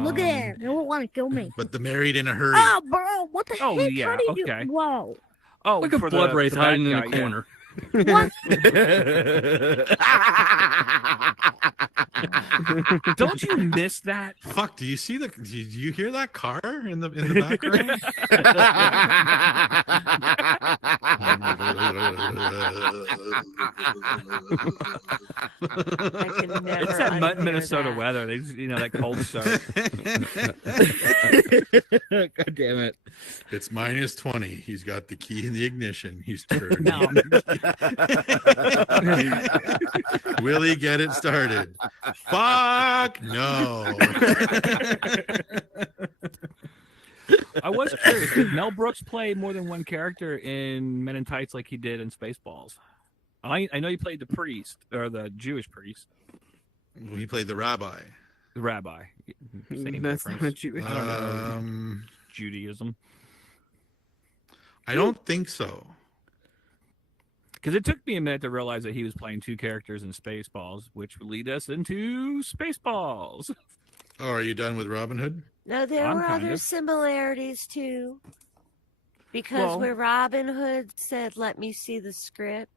Look at him. He won't want to kill me. But the married in a hurry. Oh, bro, what the Oh, heck? yeah, How do you okay. do? Whoa. Oh, Like a for blood the, wraith the bad hiding in guy, a yeah. corner. What? Don't you miss that? Fuck! Do you see the? Did you hear that car in the background? I can never It's that unhear Minnesota that. weather. They, that cold start. God damn it. It's -20. He's got the key in the ignition. He's turned. No. Will he get it started? Fuck no. I was curious. Did Mel Brooks play more than one character in Men in Tights like he did in Spaceballs? I know he played the priest or the Jewish priest. He played the rabbi. The rabbi. Same That's difference. not Jewish. I don't know. Judaism. I don't think so. Because it took me a minute to realize that he was playing two characters in Spaceballs, which would lead us into Spaceballs. Oh, are you done with Robin Hood? No, there I'm were kind other of. similarities too. Because Well- where Robin Hood said, "Let me see the script,"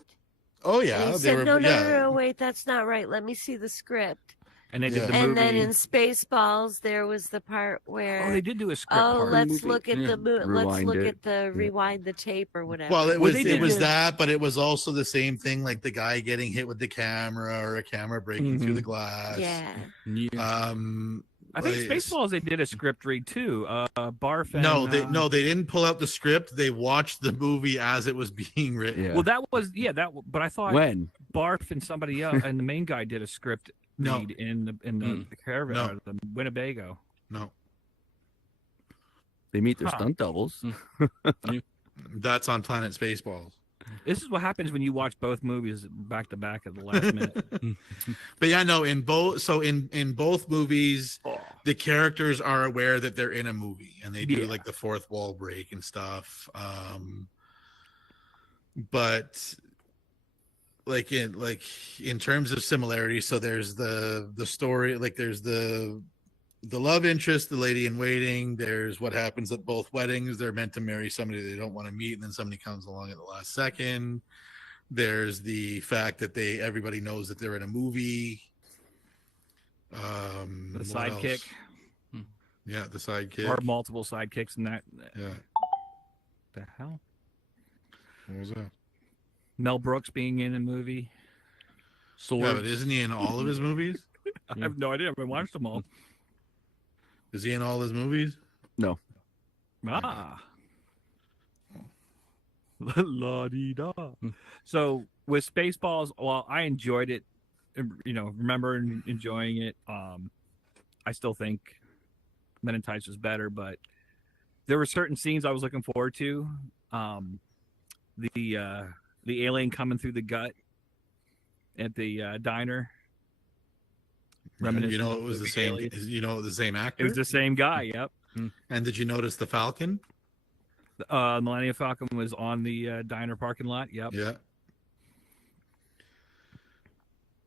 Oh and yeah, he they said, were. "No, no, yeah. no, no, wait, that's not right. Let me see the script." And they did Yeah. the And movie. then in Spaceballs, there was the part where, Oh, they did do a script oh, part. let's look at the let's Rewind look it. at the rewind the tape or whatever. Well, Well, they it did was do- that, but it was also the same thing, like the guy getting hit with the camera or a camera breaking through the glass. Yeah. I think like- Spaceballs they did a script read too. Barf and No, they didn't pull out the script. They watched the movie as it was being written. Yeah. Well, that was but I thought When? Barf and somebody else and the main guy did a script No. read in the caravan, No. or the Winnebago. No, They meet their Huh. stunt doubles. that's on Planet Spaceballs. This is what happens when you watch both movies back to back at the last minute. But yeah, no, in both movies, Oh. the characters are aware that they're in a movie and they do Yeah. like the fourth wall break and stuff. But like in terms of similarity, so there's the story, like there's the love interest, the lady in waiting. There's what happens at both weddings. They're meant to marry somebody they don't want to meet, and then somebody comes along at the last second. There's the fact that everybody knows that they're in a movie. The what sidekick, else? Yeah, the sidekick. or multiple sidekicks in that. Yeah. The hell? What was that? Mel Brooks being in a movie. Yeah, but isn't he in all of his movies? I have no idea. I haven't watched them all. Is he in all his movies? No. Ah. La dee da. So with Spaceballs, well, I enjoyed it. Remember enjoying it. I still think Men in Tights was better, but there were certain scenes I was looking forward to. The alien coming through the gut at the diner. You know, it was the same. You know, the same actor. It was the same guy. Yep. And did you notice the Falcon? Millennium Falcon was on the diner parking lot. Yep. Yeah.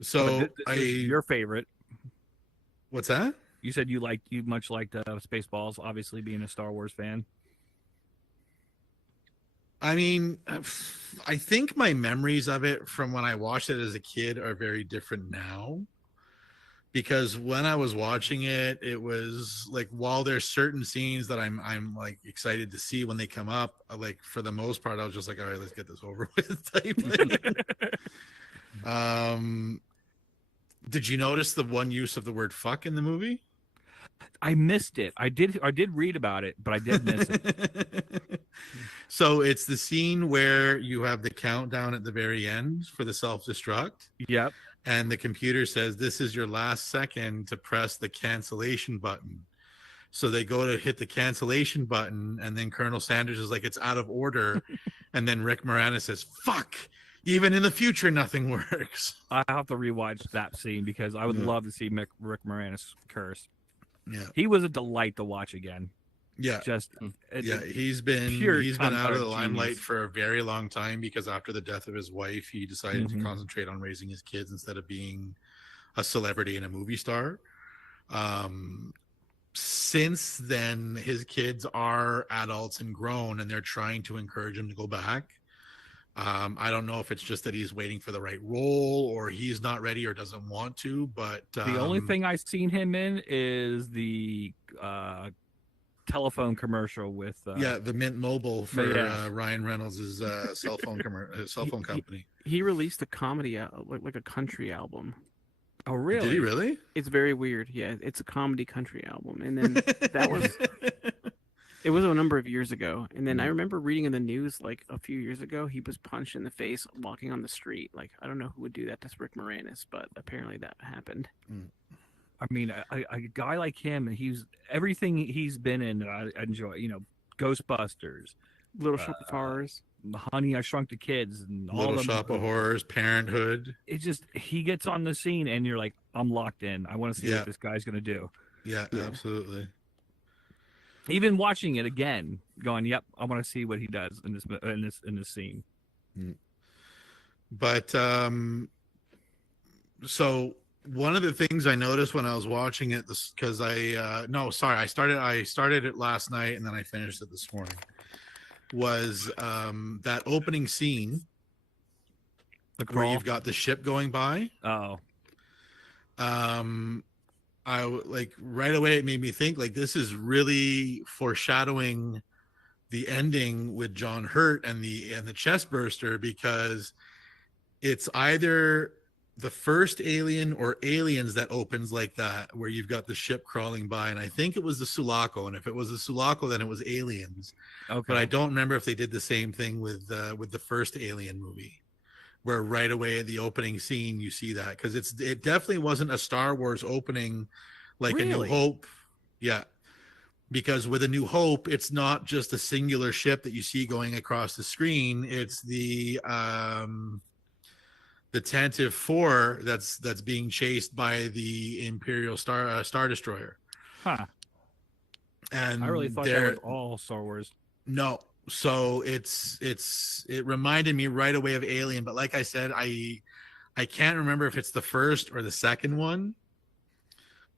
So This is your favorite. What's that? You said you much liked Spaceballs, obviously being a Star Wars fan. I mean, I think my memories of it from when I watched it as a kid are very different now. Because when I was watching it, it was like, while there's certain scenes that I'm like excited to see when they come up, like for the most part, I was just like, all right, let's get this over with type thing. Did you notice the one use of the word fuck in the movie? I missed it. I did read about it, but I did miss it. So it's the scene where you have the countdown at the very end for the self-destruct. Yep. And the computer says, this is your last second to press the cancellation button. So they go to hit the cancellation button, and then Colonel Sanders is like, it's out of order. And then Rick Moranis says, fuck, even in the future, nothing works. I have to rewatch that scene because I would Yeah. love to see Rick Moranis curse. Yeah. He was a delight to watch again. Yeah. Just He's been pure out of the genius. limelight for a very long time because after the death of his wife, he decided to Mhm. concentrate on raising his kids instead of being a celebrity and a movie star. Since then, his kids are adults and grown, and they're trying to encourage him to go back. I don't know if it's just that he's waiting for the right role, or he's not ready or doesn't want to. But the only thing I've seen him in is the telephone commercial with the Mint Mobile for yeah. Ryan Reynolds' cell phone company. He released a comedy, like a country album. Oh, really? Did he really? It's very weird. Yeah, it's a comedy country album, and then that was. It was a number of years ago, and then I remember reading in the news like a few years ago he was punched in the face walking on the street. Like I don't know who would do that to Rick Moranis, but apparently that happened. I mean, a guy like him, he's everything he's been in. I enjoy, Ghostbusters, Little Shop of Horrors, Honey, I Shrunk the Kids, and all Little them. Shop of Horrors, Parenthood. It just he gets on the scene, and you're like, I'm locked in. I want to see Yeah. what this guy's gonna do. Yeah, absolutely. Even watching it again, going, "Yep, I want to see what he does in this scene." But so one of the things I noticed when I was watching it, because I started it last night and then I finished it this morning, was that opening scene where you've got the ship going by. Oh. I like right away it made me think like this is really foreshadowing the ending with John Hurt and the chest burster, because it's either the first Alien or Aliens that opens like that, where you've got the ship crawling by, and I think it was the Sulaco, and if it was the Sulaco then it was Aliens. Okay. But I don't remember if they did the same thing with the first Alien movie, where right away at the opening scene you see that, because it definitely wasn't a Star Wars opening like A New Really? Hope. Yeah, because with A New Hope it's not just a singular ship that you see going across the screen, it's the Tantive 4 that's being chased by the Imperial Star Destroyer. Huh. And I really thought that was all Star Wars. No. So it reminded me right away of Alien, but like I said, I can't remember if it's the first or the second one.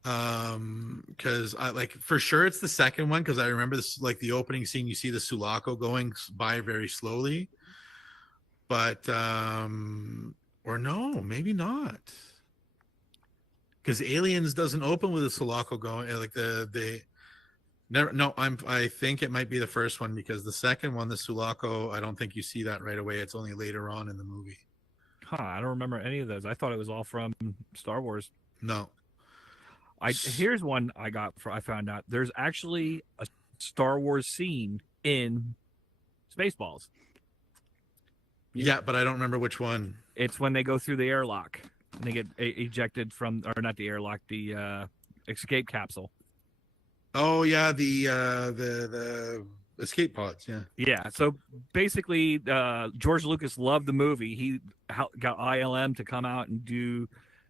Because I like for sure it's the second one, because I remember this, like the opening scene, you see the Sulaco going by very slowly. But or no, maybe not. Because Aliens doesn't open with a Sulaco going like I think it might be the first one, because the second one, the Sulaco, I don't think you see that right away. It's only later on in the movie. Huh, I don't remember any of those. I thought it was all from Star Wars. No. Here's one I found out. There's actually a Star Wars scene in Spaceballs. Yeah, but I don't remember which one. It's when they go through the airlock and they get ejected from, or not the airlock, the escape capsule. Oh yeah, the escape pods. Yeah. Yeah. So basically, George Lucas loved the movie. He got ILM to come out and do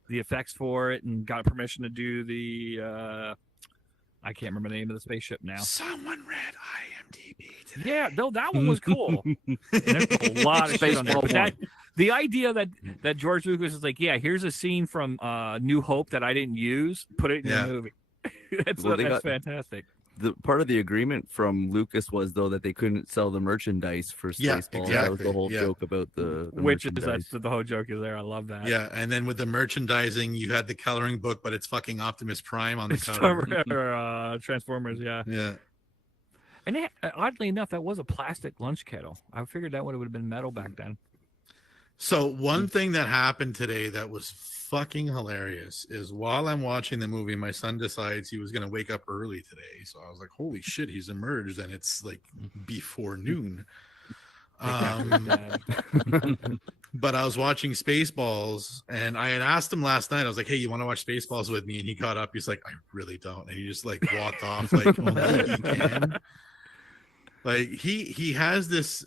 the effects for it, and got permission to do the I can't remember the name of the spaceship now. Someone read IMDb today. Yeah, no, that one was cool. And there's a lot of shit on there. But the idea that George Lucas is like, yeah, here's a scene from New Hope that I didn't use, put it in the movie. That's fantastic. The part of the agreement from Lucas was though that they couldn't sell the merchandise for Spaceballs. Yeah, exactly. That was the whole joke about the Which is merchandise. the whole joke is there. I love that. Yeah, and then with the merchandising, you had the coloring book, but it's fucking Optimus Prime on the cover. Transformers, yeah. Yeah. And oddly enough, that was a plastic lunch kettle. I figured that would have been metal back then. So one thing that happened today that was fucking hilarious is while I'm watching the movie, my son decides he was going to wake up early today. So I was like, holy shit, he's emerged, and it's like before noon. But I was watching Spaceballs, and I had asked him last night. I was like, "Hey, you want to watch Spaceballs with me?" And he got up. He's like, "I really don't," and he just like walked off. Like, "Oh, no, you can." Like he has this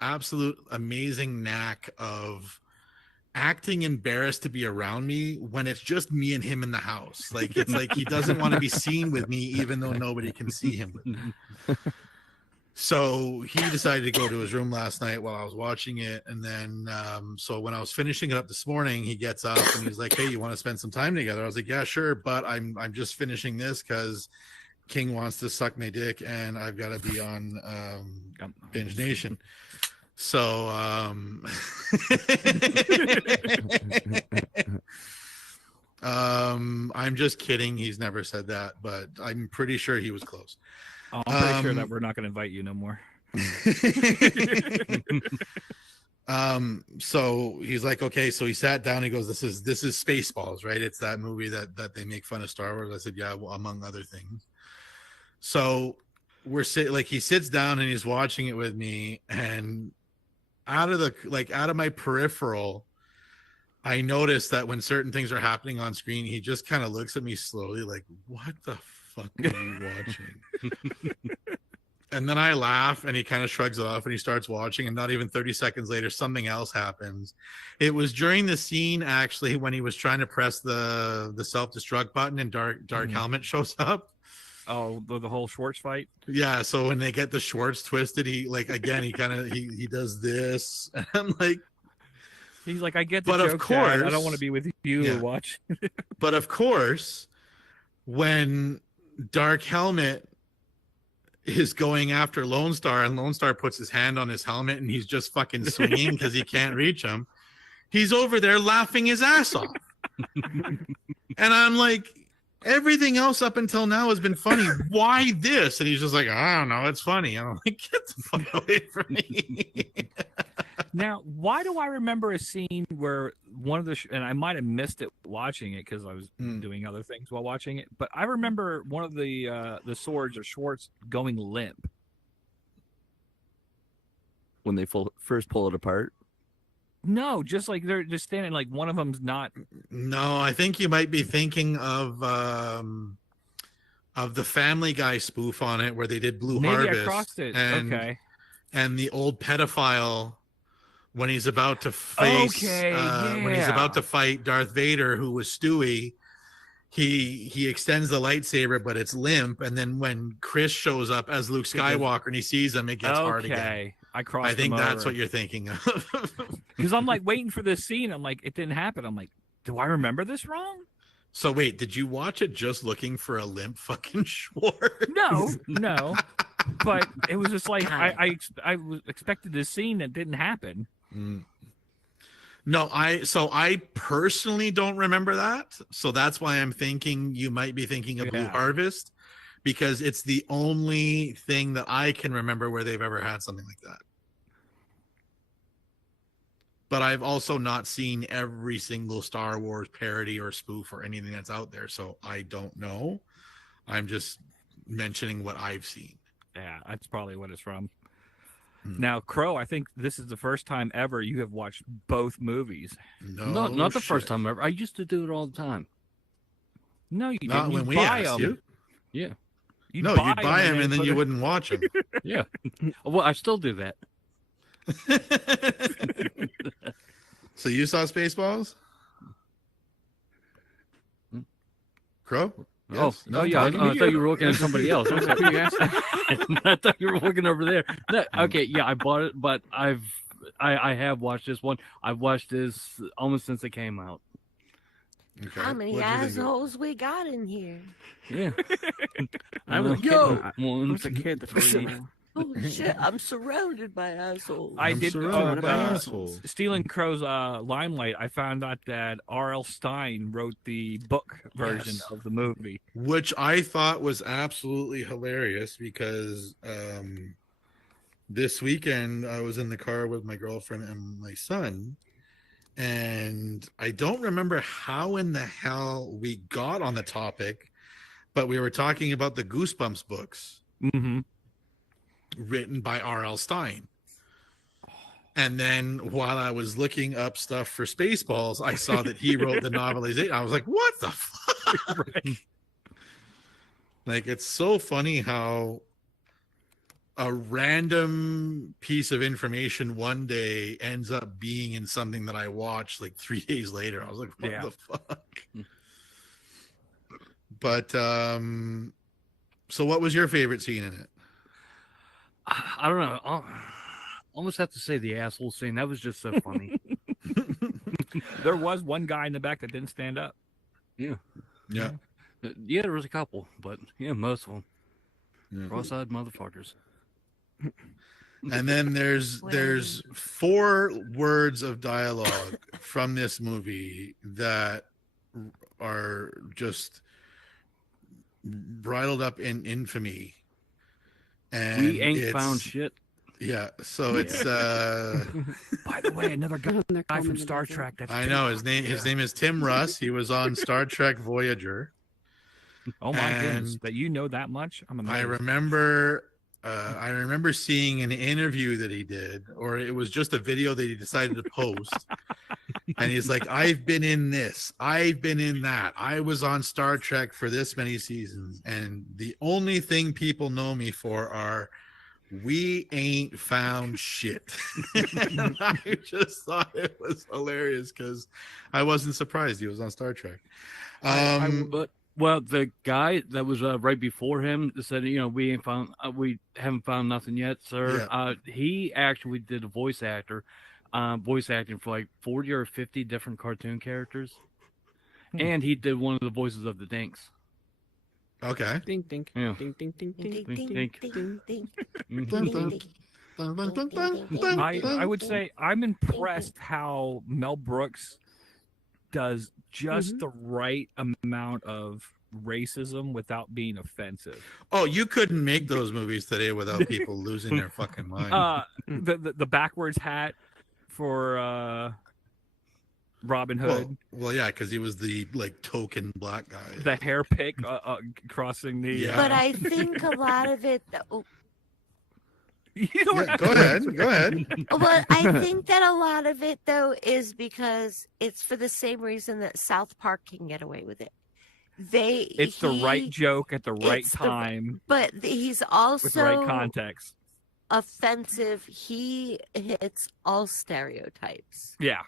absolute amazing knack of acting embarrassed to be around me when it's just me and him in the house. Like it's like he doesn't want to be seen with me, even though nobody can see him with me. So he decided to go to his room last night while I was watching it, and then so when I was finishing it up this morning, he gets up and he's like, "Hey, you want to spend some time together?" I was like, "Yeah, sure, but I'm just finishing this because King wants to suck my dick and I've got to be on Binge Nation." So I'm just kidding. He's never said that, but I'm pretty sure he was close. Oh, I'm pretty sure that we're not going to invite you no more. So he's like, okay. So he sat down. He goes, "This is Spaceballs, right? It's that movie that they make fun of Star Wars." I said, "Yeah, well, among other things." So he sits down and he's watching it with me, and out of my peripheral, I noticed that when certain things are happening on screen, he just kind of looks at me slowly, like, "What the fuck are you watching?" And then I laugh, and he kind of shrugs it off, and he starts watching, and not even 30 seconds later, something else happens. It was during the scene, actually, when he was trying to press the self-destruct button, and Dark Helmet shows up. Oh, the whole Schwartz fight? Yeah, so when they get the Schwartz twisted, he does this, and I'm like, he's like, "I get the but joke, of course, Dad. I don't want to be with you to watch." But of course, when Dark Helmet is going after Lone Star, and Lone Star puts his hand on his helmet, and he's just fucking swinging because he can't reach him, he's over there laughing his ass off. And I'm like, everything else up until now has been funny. Why this? And he's just like, "I don't know, it's funny." And I'm like, "Get the fuck away from me." Now, why do I remember a scene where one of the and I might have missed it watching it because I was doing other things while watching it, but I remember one of the swords or Schwartz going limp when they first pull it apart. No, just like they're just standing, like one of them's not. No, I think you might be thinking of the Family Guy spoof on it where they did Blue Maybe Harvest. I crossed it. And, okay. And the old pedophile, when he's about to face, when he's about to fight Darth Vader, who was Stewie, he extends the lightsaber, but it's limp. And then when Chris shows up as Luke Skywalker and he sees him, it gets hard again. I think that's what you're thinking of. Because I'm like waiting for this scene. I'm like, it didn't happen. I'm like, do I remember this wrong? So wait, did you watch it just looking for a limp fucking Schwartz? No. But it was just like I expected this scene that didn't happen. No, I personally don't remember that. So that's why I'm thinking you might be thinking of Blue Harvest, because it's the only thing that I can remember where they've ever had something like that. But I've also not seen every single Star Wars parody or spoof or anything that's out there, so I don't know. I'm just mentioning what I've seen. Yeah, that's probably what it's from. Now, Crow, I think this is the first time ever you have watched both movies. No, not the first time ever. I used to do it all the time. No, you not didn't. When you we buy asked them. you. Yeah. You'd buy them and then you wouldn't watch them. Yeah. Well, I still do that. So you saw Spaceballs? Crow? Yes. Oh, yeah. I thought you were looking at somebody else. I thought you were looking over there. No, okay, yeah, I bought it, but I have watched this one. I've watched this almost since it came out. Okay. How many assholes we got in here? Yeah. I was a kid. I was a kid the first time. Oh shit! I'm surrounded by assholes. I did assholes. Stealing Crow's limelight. I found out that R.L. Stine wrote the book version of the movie, which I thought was absolutely hilarious because this weekend I was in the car with my girlfriend and my son, and I don't remember how in the hell we got on the topic, but we were talking about the Goosebumps books. Mm-hmm. Written by R.L. Stine. And then while I was looking up stuff for Spaceballs, I saw that he wrote the novelization. I was like, what the fuck? Like, it's so funny how a random piece of information one day ends up being in something that I watched like 3 days later. I was like, what the fuck? But so what was your favorite scene in it? I don't know. I'll almost have to say the asshole scene. That was just so funny. There was one guy in the back that didn't stand up. Yeah. Yeah. Yeah, there was a couple, but yeah, most of them. Yeah. Cross-eyed motherfuckers. And then there's 4 words of dialogue from this movie that are just bridled up in infamy. And we ain't found shit. Yeah, so it's by the way, another guy from Star Trek. I know his name is Tim Russ. He was on Star Trek Voyager. Oh my goodness, that you know that much? I'm amazed. I remember seeing an interview that he did, or it was just a video that he decided to post. And he's like, I've been in this, I've been in that. I was on Star Trek for this many seasons. And the only thing people know me for are, we ain't found shit. And I just thought it was hilarious because I wasn't surprised he was on Star Trek. Well, the guy that was right before him said, we haven't found nothing yet, sir. Yeah. He actually did a voice acting for like 40 or 50 different cartoon characters, and he did one of the voices of the Dinks. Okay. Dink dink. Yeah. Dink dink dink dink Dink, dink dink, dink. I would say I'm impressed how Mel Brooks does just the right amount of racism without being offensive. Oh, you couldn't make those movies today without people losing their fucking mind. The backwards hat for Robin Hood. Well, yeah, because he was the token black guy. The hair pick crossing the. Yeah. But I think a lot of it. Go ahead. Well, I think that a lot of it, though, is because it's for the same reason that South Park can get away with it. It's the right joke at the right time. But he's also with the right context. Offensive. He hits all stereotypes. Yeah.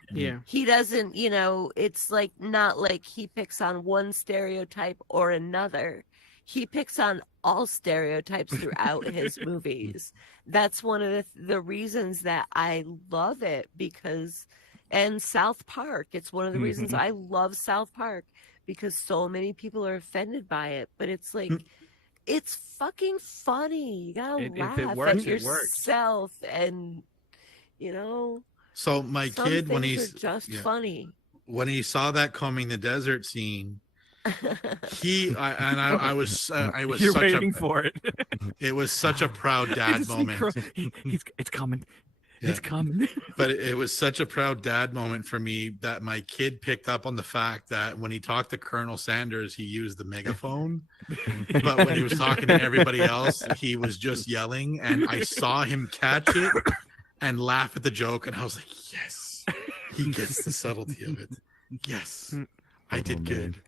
He doesn't, it's like not like he picks on one stereotype or another. He picks on all stereotypes throughout his movies. That's one of the reasons that I love it and South Park. It's one of the reasons I love South Park because so many people are offended by it. But it's like, it's fucking funny. You gotta laugh at yourself and, So my kid, when he's just funny. When he saw that combing the desert scene, I was You're such waiting for it. It was such a proud dad moment. It's coming. Yeah. It's coming. But it was such a proud dad moment for me that my kid picked up on the fact that when he talked to Colonel Sanders, he used the megaphone. But when he was talking to everybody else, he was just yelling. And I saw him catch it and laugh at the joke. And I was like, yes, he gets the subtlety of it. Yes, I did good.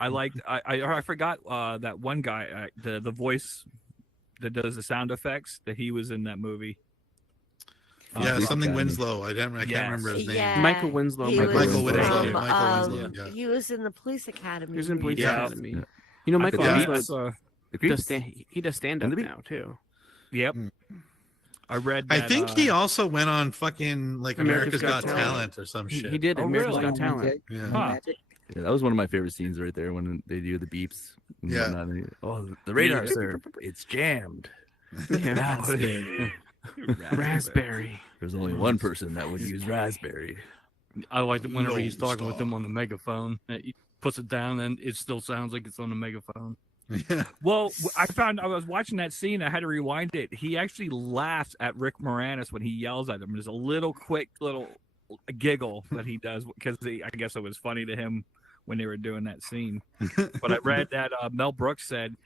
I forgot that one guy, the voice that does the sound effects, that he was in that movie. Yeah, something Winslow. I can't remember his name. Yeah, Michael Winslow. Michael Winslow. Yeah. He was in the Police Academy. He was in Police Academy. Yeah. Michael Winslow he does stand up now too. Yep. I read that, I think he also went on fucking America's Got Talent or some shit. He did America's Got Talent. Yeah. Yeah, that was one of my favorite scenes right there when they do the beeps. And Yeah. whatnot. The radar, sir. It's jammed. That's raspberry. There's only one person that would use raspberry. I like it whenever he's talking with them on the megaphone. He puts it down and it still sounds like it's on the megaphone. Yeah. Well, I was watching that scene. I had to rewind it. He actually laughs at Rick Moranis when he yells at him. There's a little quick little giggle that he does because I guess it was funny to him when they were doing that scene. But I read that Mel Brooks said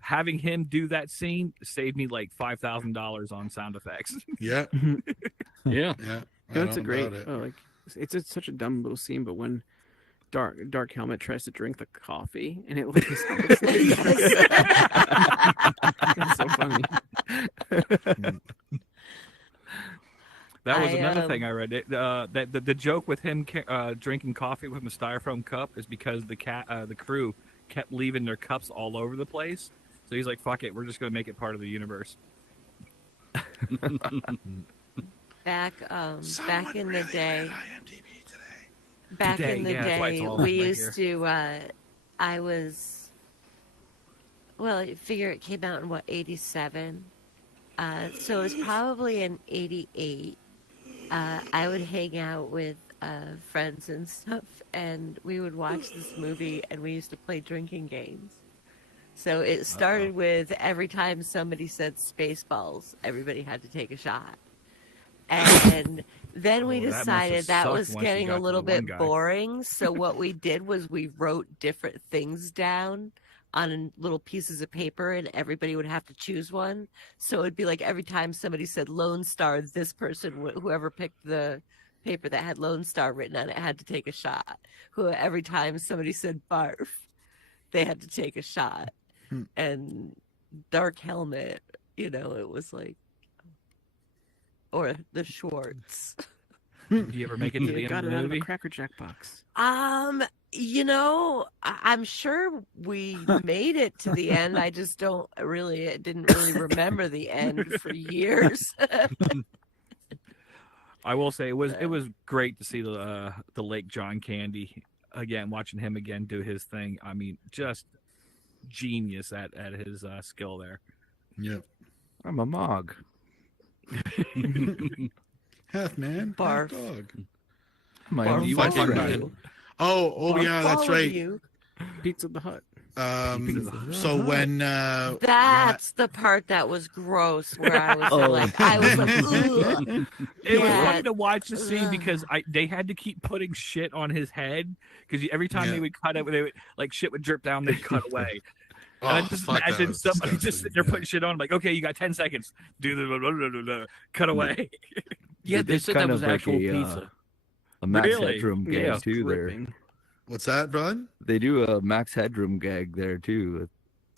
having him do that scene saved me like $5,000 on sound effects. Yeah. Yeah. Yeah. It's a great, like, it's such a dumb little scene, but when Dark Helmet tries to drink the coffee and it like it's so funny. That was another thing I read. That the joke with him drinking coffee with a styrofoam cup is because the crew kept leaving their cups all over the place. So he's like, "Fuck it, we're just gonna make it part of the universe." Back in the day. Back Today, in the yeah, that's why it's day, all we right used to. I was. Well, I figure it came out in what, 87. So it was probably in 88. I would hang out with friends and stuff, and we would watch this movie, and we used to play drinking games. So it started with every time somebody said Spaceballs, everybody had to take a shot. And then we decided that was getting a little bit boring. So what we did was we wrote different things down on little pieces of paper, and everybody would have to choose one. So it'd be like every time somebody said Lone Star, this person, whoever picked the paper that had Lone Star written on it, had to take a shot. Every time somebody said Barf, they had to take a shot. And Dark Helmet, it was like, or the Schwartz. Do you ever make it to the end got of it the out of a movie? Cracker Jack box. I'm sure we made it to the end. I just didn't really remember the end for years. I will say it was great to see the Lake John Candy again, watching him again do his thing. I mean, just genius at his skill there. Yep. I'm a Mog. Half man, Barf. half dog. My Barf. fucking Fucking friend. man. Oh yeah, that's right. Pizza the Hut. So when That's the part that was gross, where I was like, ugh. It was funny to watch the scene because they had to keep putting shit on his head because every time they would cut it, they would, like shit would drip down, they'd cut away. And I just imagine somebody just sitting there putting shit on, like, okay, you got 10 seconds, do the cut away. Yeah, they said that was actual pizza. A Max Really? Headroom gag too there. What's that, bud? They do a Max Headroom gag there too.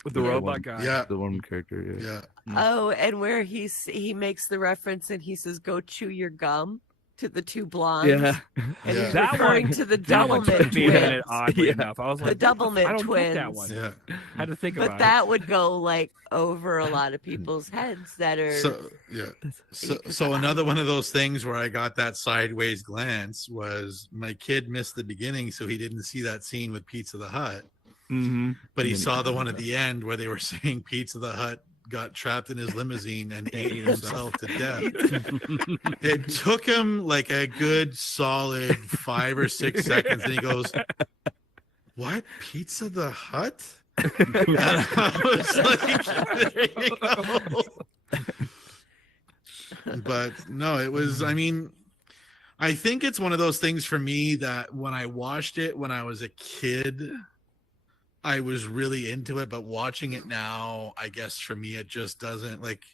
With the robot guy. Yeah. The one character. Yeah. Oh, and where he makes the reference and he says, "Go chew your gum," to the two blondes. Yeah. And he's That referring one- to the that one Doublemint took me a minute, twins. oddly enough. I was like, the I don't Doublemint get twins. that one. Yeah. Had to think But about that would go like over a lot of people's heads that are. So another one of those things where I got that sideways glance was my kid missed the beginning, so he didn't see that scene with Pizza the Hut. Mm-hmm. But he saw the one at the end where they were saying Pizza the Hut got trapped in his limousine and ate himself to death. It took him like a good solid 5 or 6 seconds, and he goes, "What? Pizza the Hut?" And I was like, there you go. But no, it was, I mean, I think it's one of those things for me that when I watched it when I was a kid, I was really into it, but watching it now, I guess for me, it just doesn't like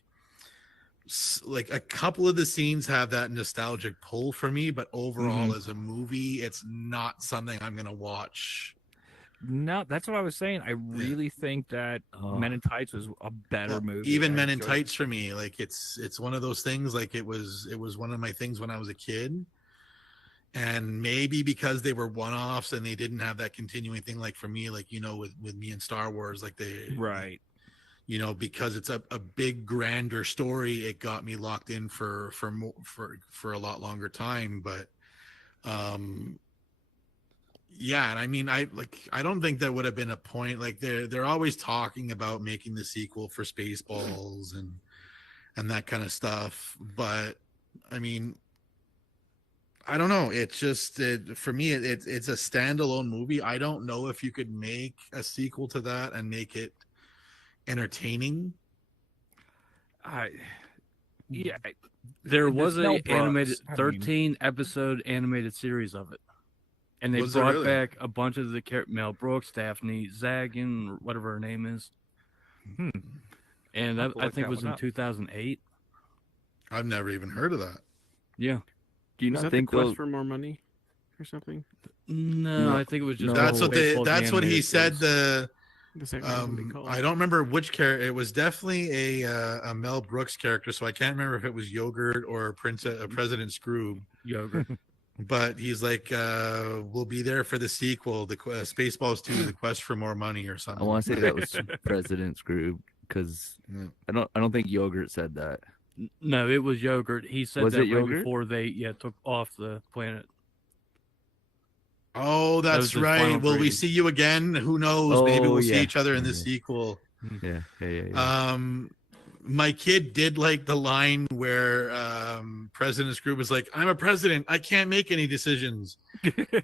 a couple of the scenes have that nostalgic pull for me, but overall as a movie, it's not something I'm going to watch. No, that's what I was saying. I really think that Men in Tights was a better movie. Even I Men in enjoyed Tights for me, like it's one of those things. Like it was one of my things when I was a kid, and maybe because they were one-offs and they didn't have that continuing thing. Like for me, like with me and Star Wars, like right. Because it's a big grander story, it got me locked in for a lot longer time. But yeah, and I mean, I don't think there would have been a point. Like they're always talking about making the sequel for Spaceballs and that kind of stuff. But I mean, I don't know. It's just for me, it's a standalone movie. I don't know if you could make a sequel to that and make it entertaining. Yeah, there was there's no a animated Brooks. 13 episode animated series of it, and they Was there brought really? back a bunch of the Mel Brooks, Daphne Zagan, whatever her name is. And I'll have to I look think that it was one in up. 2008. I've never even heard of that. Yeah. Do you Was not that think the quest they'll? for more money or something? No, I think it was just That's what they. Spaceballs That's what he animated said. series. I don't remember which character. It was definitely a Mel Brooks character, so I can't remember if it was Yogurt or President Scroob. Yogurt. But he's like, we'll be there for the sequel, the Spaceballs 2, the quest for more money, or something. I want to say that was President Scroob because I don't think Yogurt said that. No, it was Yogurt. He said Was that it right Yogurt? before they took off the planet. Oh, That was that's his right. final Will we greeting. see you again? Who knows? Maybe Oh, we'll see yeah. each other in the Yeah. sequel. Yeah. My kid did like the line where President Scroob was like, "I'm a president. I can't make any decisions."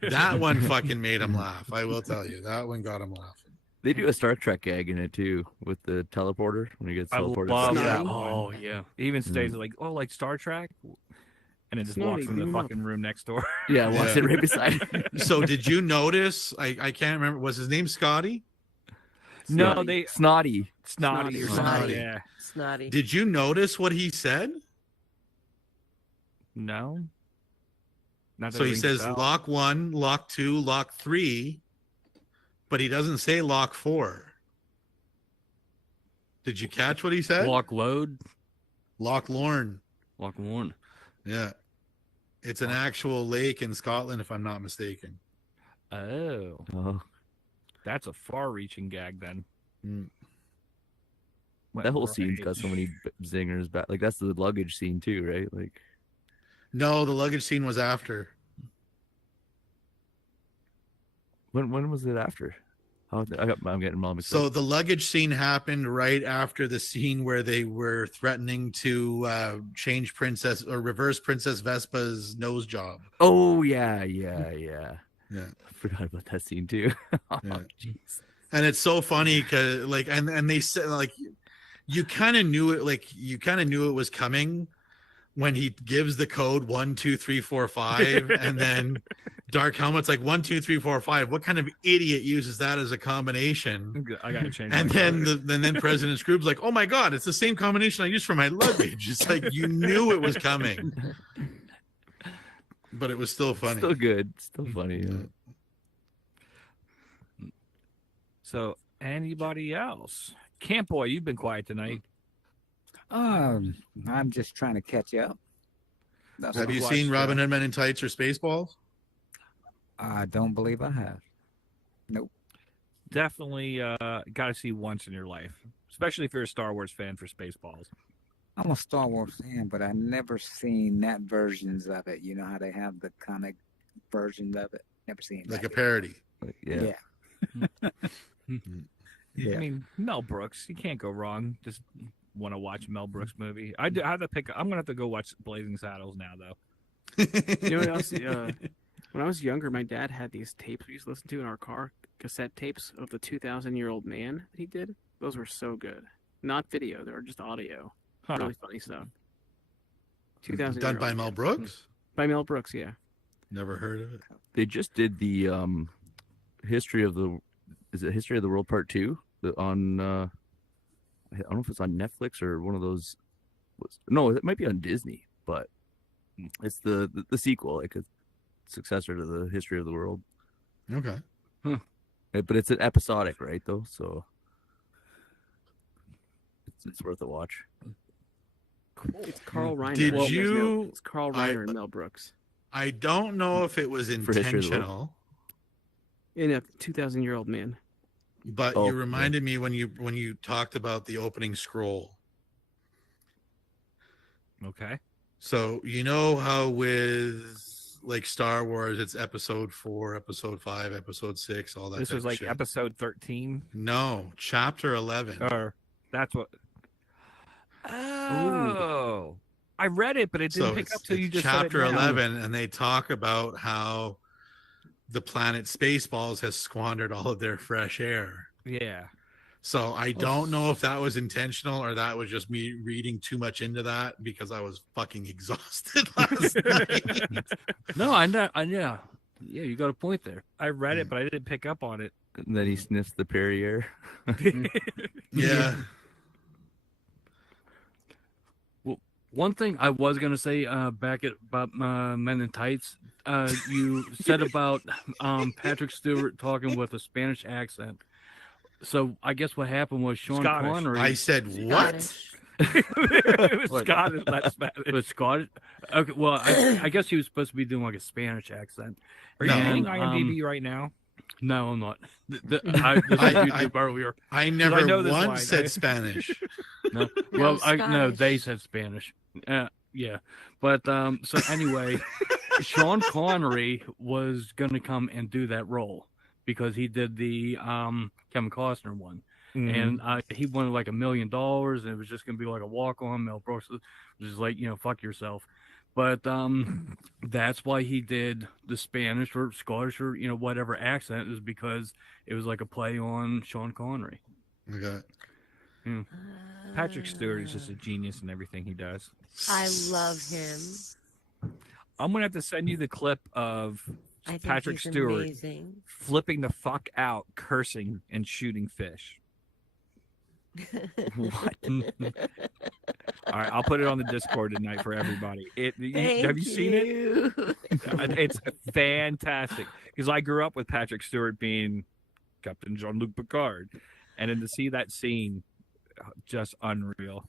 That one fucking made him laugh. I will tell you, that one got him laughing. They do a Star Trek gag in it too with the teleporter when he gets I teleported. love to- that Oh, one. yeah. He even stays like, oh, like Star Trek, and then just walks Snotty, in the beam up. fucking room next door. Yeah, walks it right beside him. So did you notice? I can't remember. Was his name Scotty? No, they Snotty. Snotty or something. Snotty. Yeah. Snotty. Did you notice what he said? No. Not that So it he rings says a bell. lock 1, lock 2, lock 3, but he doesn't say lock 4. Did you catch what he said? Lock load. Loch Lorne. Lock one. Yeah. It's an actual lake in Scotland, if I'm not mistaken. Oh. Oh, That's a far-reaching gag then. that whole scene's got so many zingers back. Like that's the luggage scene too, right? Like No, the luggage scene was after. when was it after? I'm getting them all mixed So up. the luggage scene happened right after the scene where they were threatening to change Princess or reverse Princess Vespa's nose job. Oh yeah. Yeah. I forgot about that scene too. Oh, Yeah. jeez. And it's so funny because like and they said like you kind of knew it, like you kind of knew it was coming when he gives the code 1 2 3 4 5 and then Dark Helmet's like 1 2 3 4 5. What kind of idiot uses that as a combination? I gotta change. And my then code. then President Scrooge's like, oh my god, it's the same combination I used for my luggage. It's like you knew it was coming, but it was still funny. Still good. Still funny. Yeah. So anybody else? Camp Boy, you've been quiet tonight. I'm just trying to catch up. That's Have all. you seen Robin Hood Men in Tights or Spaceballs? I don't believe I have. Nope. Definitely got to see once in your life, especially if you're a Star Wars fan for Spaceballs. I'm a Star Wars fan, but I never seen that versions of it. You know how they have the comic versions of it? Never seen Like that. a parody. Yeah. Yeah. I mean, Mel Brooks, you can't go wrong. Just want to watch a Mel Brooks movie. I have to pick. I'm gonna have to go watch Blazing Saddles now, though. You know what else? When I was younger, my dad had these tapes we used to listen to in our car, cassette tapes of the 2,000-Year-Old Man that he did. Those were so good. Not video; they were just audio. Huh. Really funny stuff. 2,000 Done by Mel Brooks? By Mel Brooks, yeah. Never heard of it. They just did the history of the World Part 2 on I don't know if it's on Netflix or one of those. No, it might be on Disney, but it's the sequel, like a successor to the History of the World. Okay. But it's an episodic, right? Though, so it's worth a watch. It's Carl Reiner. Did Well, you? It's Carl Reiner and Mel Brooks. I don't know if it was For History of the World. intentional, In a 2,000-Year-Old Man. but Oh, you reminded me when you talked about the opening scroll. Okay. So you know how with like Star Wars, it's episode 4, episode 5, episode 6, all that. This type was of like shit. episode 13. No, chapter 11. Or that's what. Oh, I read it, but it didn't So pick up it's till you just said it chapter now. 11, and they talk about how the planet Spaceballs has squandered all of their fresh air. Yeah. So I don't know if that was intentional or that was just me reading too much into that because I was fucking exhausted last night. No, I know. Yeah, you got a point there. I read it, but I didn't pick up on it And then he sniffs the Perrier. Yeah. Well, one thing I was gonna say back at about Men in Tights, you said about Patrick Stewart talking with a Spanish accent. So I guess what happened was Sean Scottish. Connery. I said what? It was What? Scottish, not Spanish. It was Scottish. Okay, well, I guess he was supposed to be doing like a Spanish accent. Are you reading IMDb right now? No, I'm not. This is YouTube earlier. I 'Cause never know this once line. said Spanish. No, well, no, they said Spanish. Yeah, but so anyway, Sean Connery was going to come and do that role because he did the Kevin Costner one, and he wanted like $1 million, and it was just going to be like a walk-on. Mel Brooks was just like, fuck yourself. But that's why he did the Spanish or Scottish or whatever accent, is because it was like a play on Sean Connery. Okay. Yeah. Patrick Stewart is just a genius in everything he does. I love him. I'm gonna have to send you the clip of I think Patrick he's Stewart amazing. flipping the fuck out, cursing and shooting fish. What? All right, I'll put it on the Discord tonight for everybody. Have you seen it? It's fantastic because I grew up with Patrick Stewart being Captain Jean-Luc Picard, and then to see that scene, just unreal.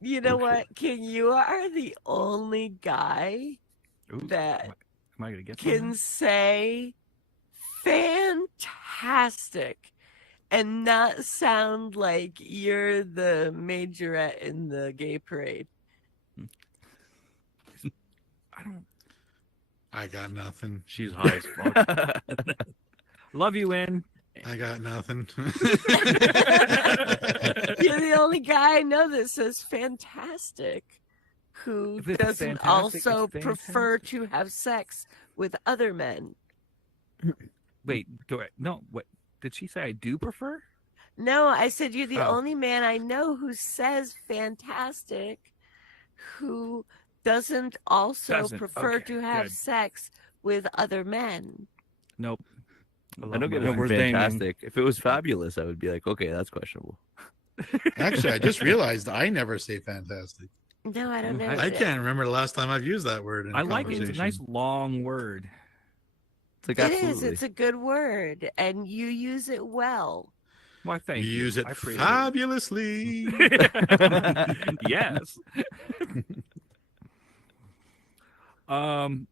You know what? You are the only guy that Am I gonna get can say fantastic and not sound like you're the majorette in the gay parade. I got nothing. She's high as fuck. Love you, Lynn. I got nothing. You're the only guy I know that says fantastic, who If it's doesn't fantastic, also it's prefer to have sex with other men. Wait, no. What did she say? I do prefer. No, I said you're the Oh. only man I know who says fantastic, who doesn't also Doesn't. prefer Okay, to have good. sex with other men. Nope. I don't get it. Fantastic. If it was fabulous, I would be like, okay, that's questionable. Actually, I just realized I never say fantastic. No, I don't know. I can't remember the last time I've used that word in a I like it. It's a conversation. nice long word. It's like It is. It's a good word, and you use it well. Why, thank You you. use it I appreciate fabulously. Yes.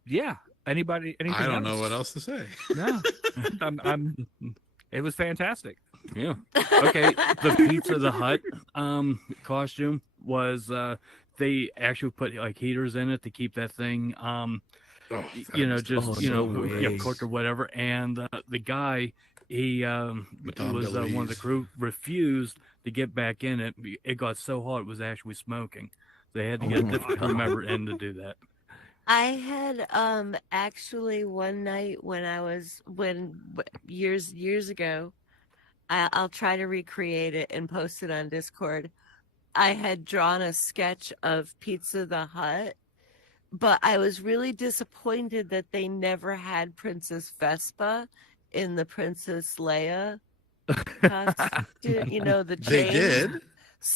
Yeah. Anything I don't know else? what else to say. No. It was fantastic. Yeah. Okay. The Pizza the Hut costume was they actually put like heaters in it to keep that thing cooked or whatever. And the guy he was one of the crew refused to get back in it. It got so hot it was actually smoking. They had to get a different crew member in to do that. I had actually one night years ago, I'll try to recreate it and post it on Discord. I had drawn a sketch of Pizza the Hut, but I was really disappointed that they never had Princess Vespa in the Princess Leia costume. The chain. They did.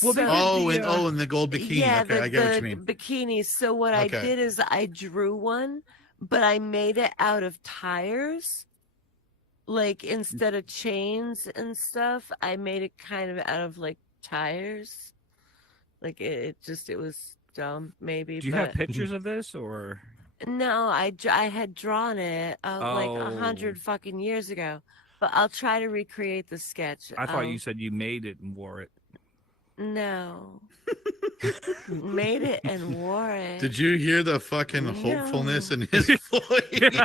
Well, in the gold bikini. Yeah, okay, I get what you mean. Bikini. So what I Okay. did is I drew one, but I made it out of tires. Like instead of chains and stuff, I made it kind of out of like tires. Like it was dumb, maybe. Do you have pictures of this or? No, I had drawn it like 100 fucking years ago, but I'll try to recreate the sketch. I thought you said you made it and wore it. No. Made it and wore it. Did you hear the fucking hopefulness in his voice?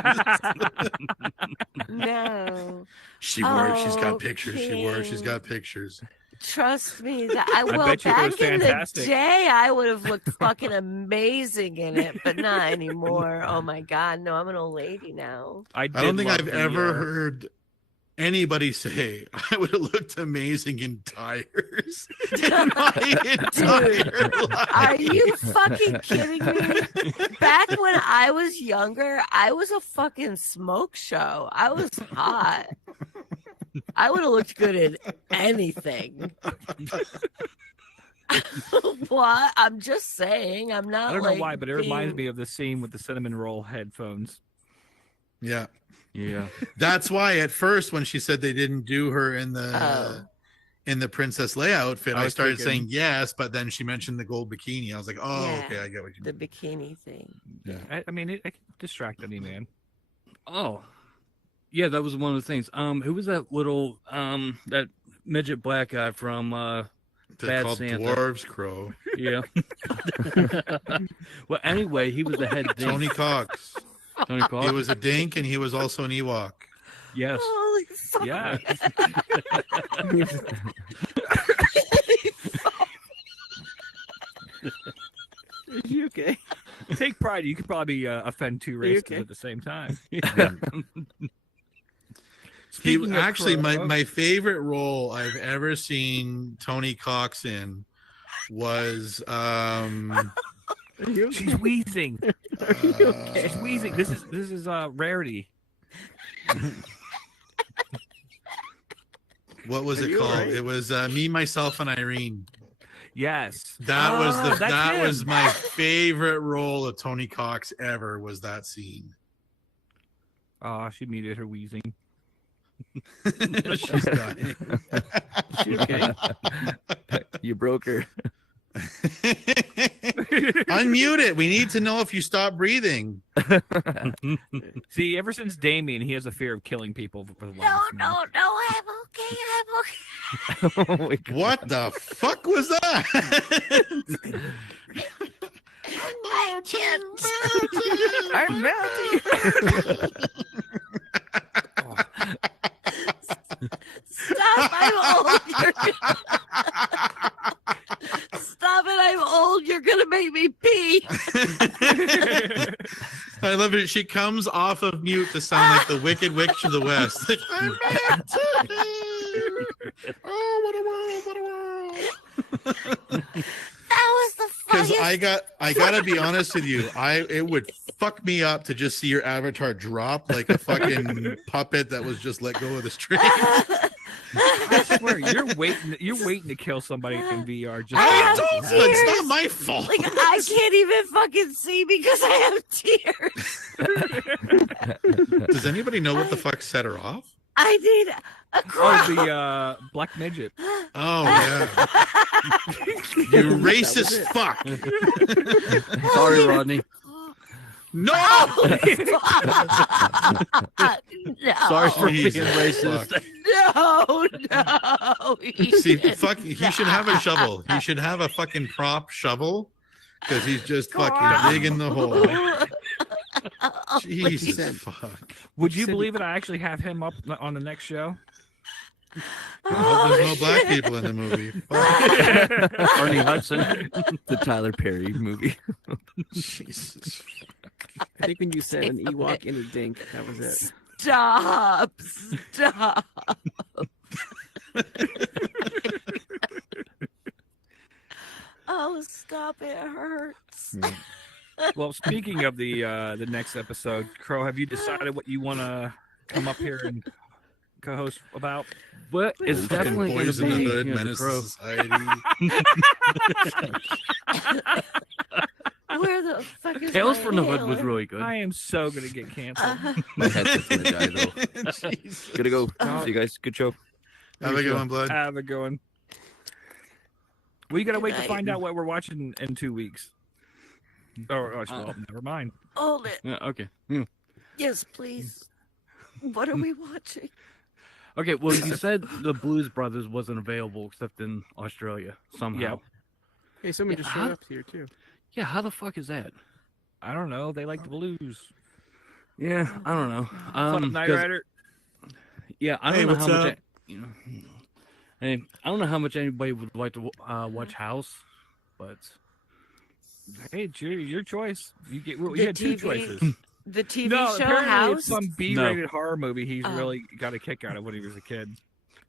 No. She works. She's got Oh, pictures. She works. She's got pictures. Trust me, that bet you it was back in the fantastic. day, I would have looked fucking amazing in it, but not anymore. Oh my god, no, I'm an old lady now. I don't think I've ever heard anybody say I would have looked amazing in tires in my entire life. Are you fucking kidding me? Back when I was younger, I was a fucking smoke show. I was hot. I would have looked good in anything. What? I'm just saying. I'm not. I don't know like, why, but it reminds being- me of the scene with the cinnamon roll headphones. Yeah. Yeah. That's why at first when she said they didn't do her in the Princess Leia outfit, I was started thinking- saying yes, but then she mentioned the gold bikini. I was like, oh, Yeah, okay, I get what you the mean. bikini thing. I mean, it can distract any man. Oh, yeah, that was one of the things. Who was that little that midget black guy from They're Bad called Santa? Dwarves Crow. Yeah. Well, anyway, he was the head dink. Tony Cox. Tony Cox. He was a dink and he was also an Ewok. Yes. Holy fuck. Yeah. Are you okay? Take pride. You could probably offend two you races okay? at the same time. He Speaking of actually Crow- my favorite role I've ever seen Tony Cox in was She's wheezing. okay? She's wheezing. This is rarity. what was Are it you called? alright? It was Me, Myself, and Irene. Yes. That was Oh, that's that was him. my favorite role of Tony Cox ever was that scene. Oh, she muted her wheezing. She's dying. She okay? You broke her. Unmute it. We need to know if you stop breathing. See, ever since Damien, he has a fear of killing people for the No, last no, month. no. I'm okay. I'm okay. Oh my God. What the fuck was that? I can't. I'm melting. Stop! I'm old. Stop it! I'm old. You're gonna make me pee. I love it. She comes off of mute to sound like the Wicked Witch of the West. That was the Because funniest. I gotta be honest with you, it would fuck me up to just see your avatar drop like a fucking puppet that was just let go of the string. I swear, you're waiting to kill somebody in VR. Just I have It's tears. not my fault. Like I can't even fucking see because I have tears. Does anybody know what the fuck set her off? I need a cry. Oh, the black midget. Oh yeah. You racist fuck. Sorry, Rodney. No. No. Sorry for being Jesus racist. fuck. No, See, fuck, he should have a shovel. He should have a fucking prop shovel because he's just fucking digging the hole. Jesus fuck. Would you believe it? I actually have him up on the next show. I hope there's no black people in the movie. Fuck. Arnie Hudson. The Tyler Perry movie. Jesus. I think when you said an Ewok in a dink, that was it. Stop. Stop. Oh, stop. It hurts. Well, speaking of the next episode, Crow, have you decided what you want to come up here and co-host about? But it's definitely going to Boys in the be Hood, you know, the Menace to Crow. Society. Where the fuck is Tales my from the Hood was inhaler? really good. I am so gonna get canceled. My headset's gonna die though. Jesus. Gotta go. See you guys. Good show. Have a good one, blood. Have a good one. We gotta wait to night. find out what we're watching in 2 weeks. Oh, well, never mind. Hold it. Yeah, okay. Hmm. Yes, please. What are we watching? Okay, well, you said the Blues Brothers wasn't available except in Australia somehow. Yeah. Hey, someone Yeah, just how- showed up here too. Yeah, how the fuck is that? I don't know. They like the blues. Yeah, I don't know. What's up, Knight 'cause- Rider? Yeah, I don't Hey, know what's how much. up? Hey, I don't know how much anybody would like to watch House, but Hey, it's your choice. You The had two TV. choices. The TV No, show apparently House? it's some B-rated horror movie he's Oh. really got a kick out of when he was a kid.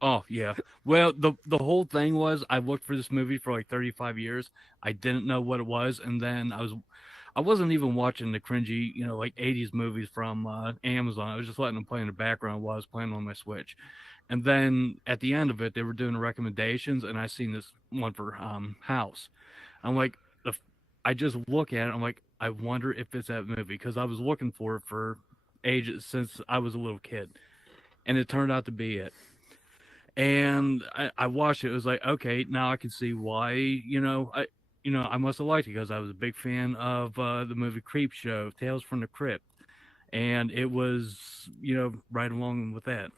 Oh yeah. Well, the whole thing was I looked for this movie for like 35 years. I didn't know what it was, and then I wasn't even watching the cringy, like 80s movies from Amazon. I was just letting them play in the background while I was playing on my Switch. And then at the end of it, they were doing recommendations, and I seen this one for House. I'm like, I just look at it. I'm like, I wonder if it's that movie, because I was looking for it for ages since I was a little kid, and it turned out to be it. And I watched it. It was like, okay, now I can see why. I must have liked it because I was a big fan of the movie Creep Show, Tales from the Crypt, and it was right along with that.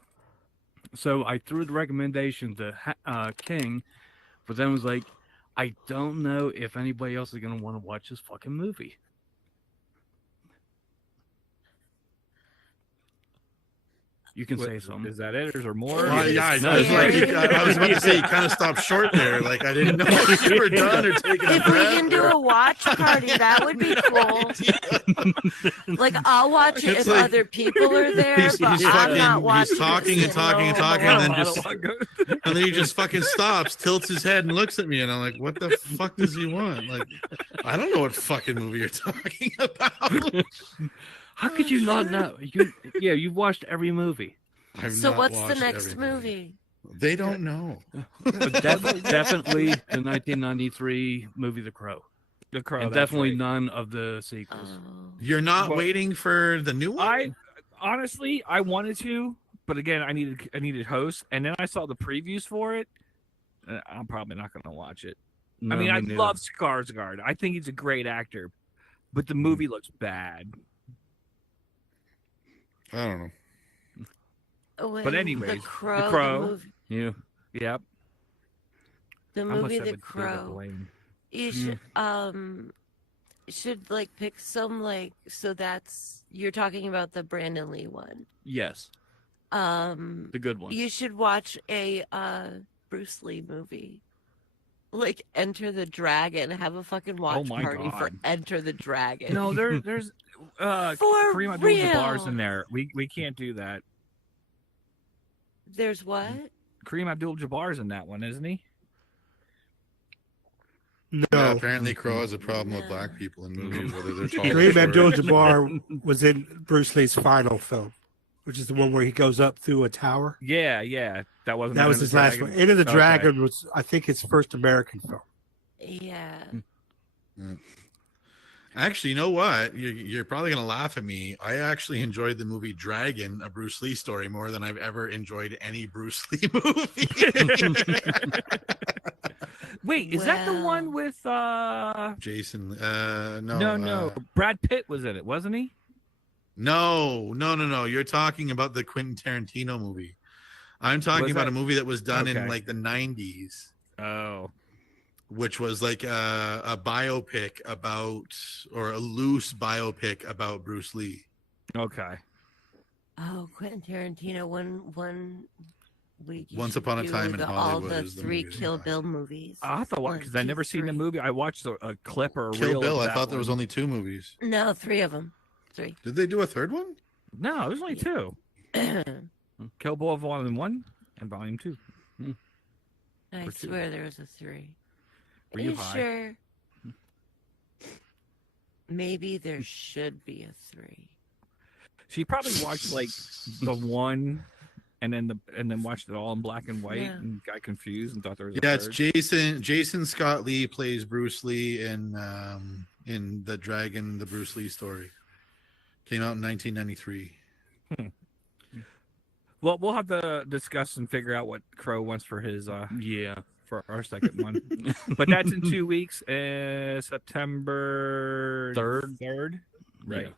So I threw the recommendation to King, but then was like, I don't know if anybody else is gonna want to watch this fucking movie. You can say something. Is that it? Or is there more? Yeah, I was about to say you kind of stopped short there. Like I didn't know if you were done or taking a If we breath. can do a watch party, that would be cool. Like I'll watch it It's if like- other people are there, but I'm not watching. He's talking and talking and talking, and then he just fucking stops, tilts his head, and looks at me, and I'm like, "What the fuck does he want?" Like, I don't know what fucking movie you're talking about. How could you not know? You've watched every movie. So what's the next movie? They don't know. Definitely the 1993 movie The Crow. The Crow. And that's definitely right. none of the sequels. You're not Well, waiting for the new one. Honestly, I wanted to, but again, I needed hosts, and then I saw the previews for it. I'm probably not going to watch it. No, I mean, me I neither. love Skarsgård. I think he's a great actor, but the movie looks bad. I don't know. But anyways, The Crow. The Crow. The movie, Yeah. Yep. the I must movie have The a bit of Crow. blame. You should like pick some so that's you're talking about the Brandon Lee one. Yes. The good one. You should watch a Bruce Lee movie. Like Enter the Dragon. Have a fucking watch my party for God. Enter the Dragon. No, there's For Kareem Abdul-Jabbar's real. in there. We can't do that. There's what? Kareem Abdul-Jabbar's in that one, isn't he? No. Yeah, apparently Crow has a problem with black people in movies, whether they're tall or Kareem short. Abdul-Jabbar was in Bruce Lee's final film, which is the one where he goes up through a tower. Yeah. That wasn't. That was his last one. Enter the Dragon was, I think, his first American film. Yeah. Actually, you know what? You're probably gonna laugh at me. I actually enjoyed the movie Dragon, a Bruce Lee story, more than I've ever enjoyed any Bruce Lee movie. Wait, is that the one with Jason? No. Brad Pitt was in it, wasn't he? No. You're talking about the Quentin Tarantino movie. I'm talking Was about that- a movie that was done in Okay. like the 90s. Oh. Which was like a biopic about, or a loose biopic about Bruce Lee. Okay. Oh, Quentin Tarantino. One week. you Once should Upon a do Time in all Hollywood the is the three movie. Kill Bill movies. I have to watch because I've never seen the movie. I watched a clip or a Kill reel. Bill. of I that thought there was one. only 2 movies. No, 3 of them. 3. Did they do a third one? No, there's only 2. Kill Bill Volume 1 and Volume 2. I Or 2. swear there was a 3. Were Are you you high? sure? Maybe there should be a 3. She probably watched like the one, and then watched it all in black and white, Yeah. and got confused and thought there was. Yeah, a it's third. Jason Scott Lee plays Bruce Lee in the Dragon, the Bruce Lee story. Came out in 1993. Well, we'll have to discuss and figure out what Crow wants for his for our second one. But that's in 2 weeks, September 3rd. Right. Yeah.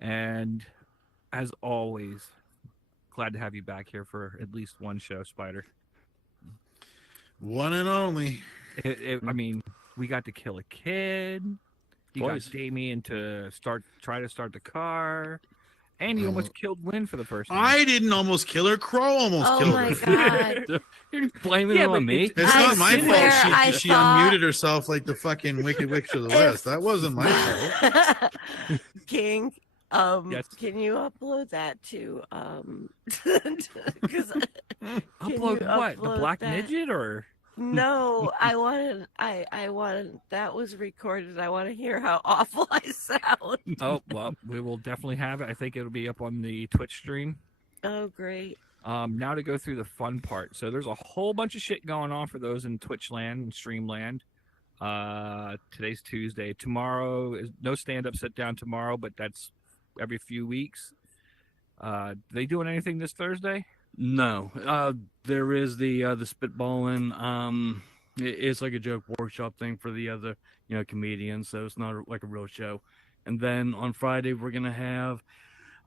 And as always, glad to have you back here for at least one show, Spider. One and only. I mean, we got to kill a kid. You Twice. got Damien to try to start the car, And you almost killed Win for the first time. I didn't almost kill her. Crow almost Oh killed my her. God. You're blaming it on me. It's not my swear fault. I She thought- unmuted herself like the fucking Wicked Witch of the West. That wasn't my fault. King, Yes. can you upload that to Upload what? The Black Midget or? No, I wanted that was recorded. I want to hear how awful I sound. Oh, well, we will definitely have it. I think it'll be up on the Twitch stream. Oh, great. Now to go through the fun part. So there's a whole bunch of shit going on for those in Twitch land and stream land. Today's Tuesday. Tomorrow is no stand-up sit down tomorrow, but that's every few weeks. They doing anything this Thursday? No, there is the spitballing. It's like a joke workshop thing for the other, comedians. So it's not like a real show. And then on Friday we're gonna have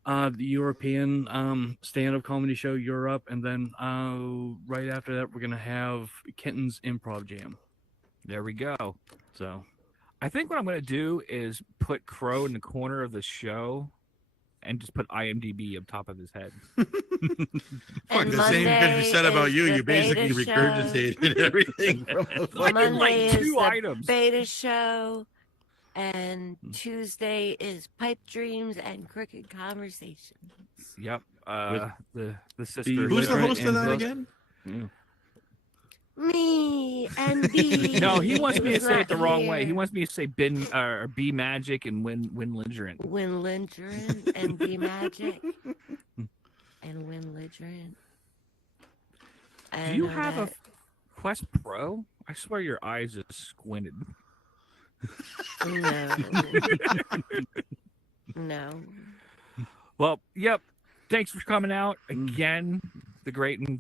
the European stand-up comedy show Europe, and then right after that we're gonna have Kenton's Improv Jam. There we go. So I think what I'm going to do is put Crow in the corner of the show and just put IMDb on top of his head. Fuck, the same thing you said about you. You basically regurgitated everything from I did Monday like is 2 the items. beta show, and Tuesday is Pipe Dreams and Crooked Conversations. Yep. The sister. Who's the host of that again? Yeah. Me and B. No, he wants me to who's say it the not wrong way. here. He wants me to say B Magic and Win Ligerant. Win Ligerant and B Magic and Win Ligerant. Do you have a Quest Pro? I swear your eyes are squinted. No. No. Well, yep. Thanks for coming out again. The great and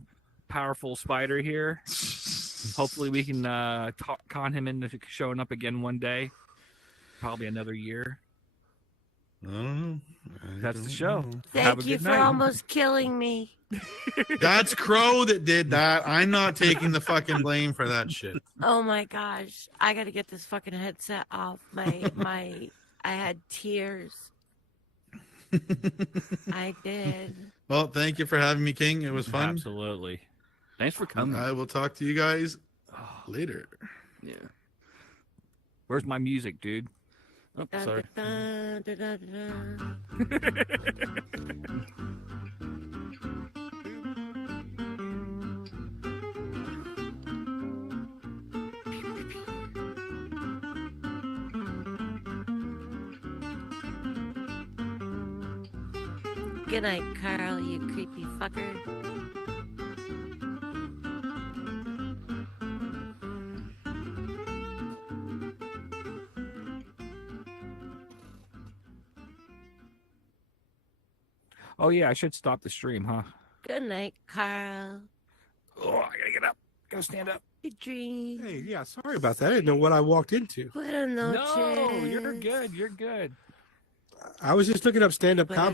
powerful Spider here. Hopefully we can con him into showing up again one day. Probably another year. I don't know. That's the show. Thank Have a you good for night. almost killing me. That's Crow that did that. I'm not taking the fucking blame for that shit. Oh my gosh. I gotta get this fucking headset off. I had tears. I did. Well, thank you for having me, King. It was fun. Absolutely. Thanks for coming. I will talk to you guys later. Yeah. Where's my music, dude? Oh, sorry. Good night, Carl, you creepy fucker. Oh yeah, I should stop the stream, huh? Good night, Carl. Oh, I gotta get up. Gotta stand up. Good dream. Hey, yeah, sorry about that. I didn't know what I walked into. Buenas noches. No, you're good. You're good. I was just looking up stand-up But comedy.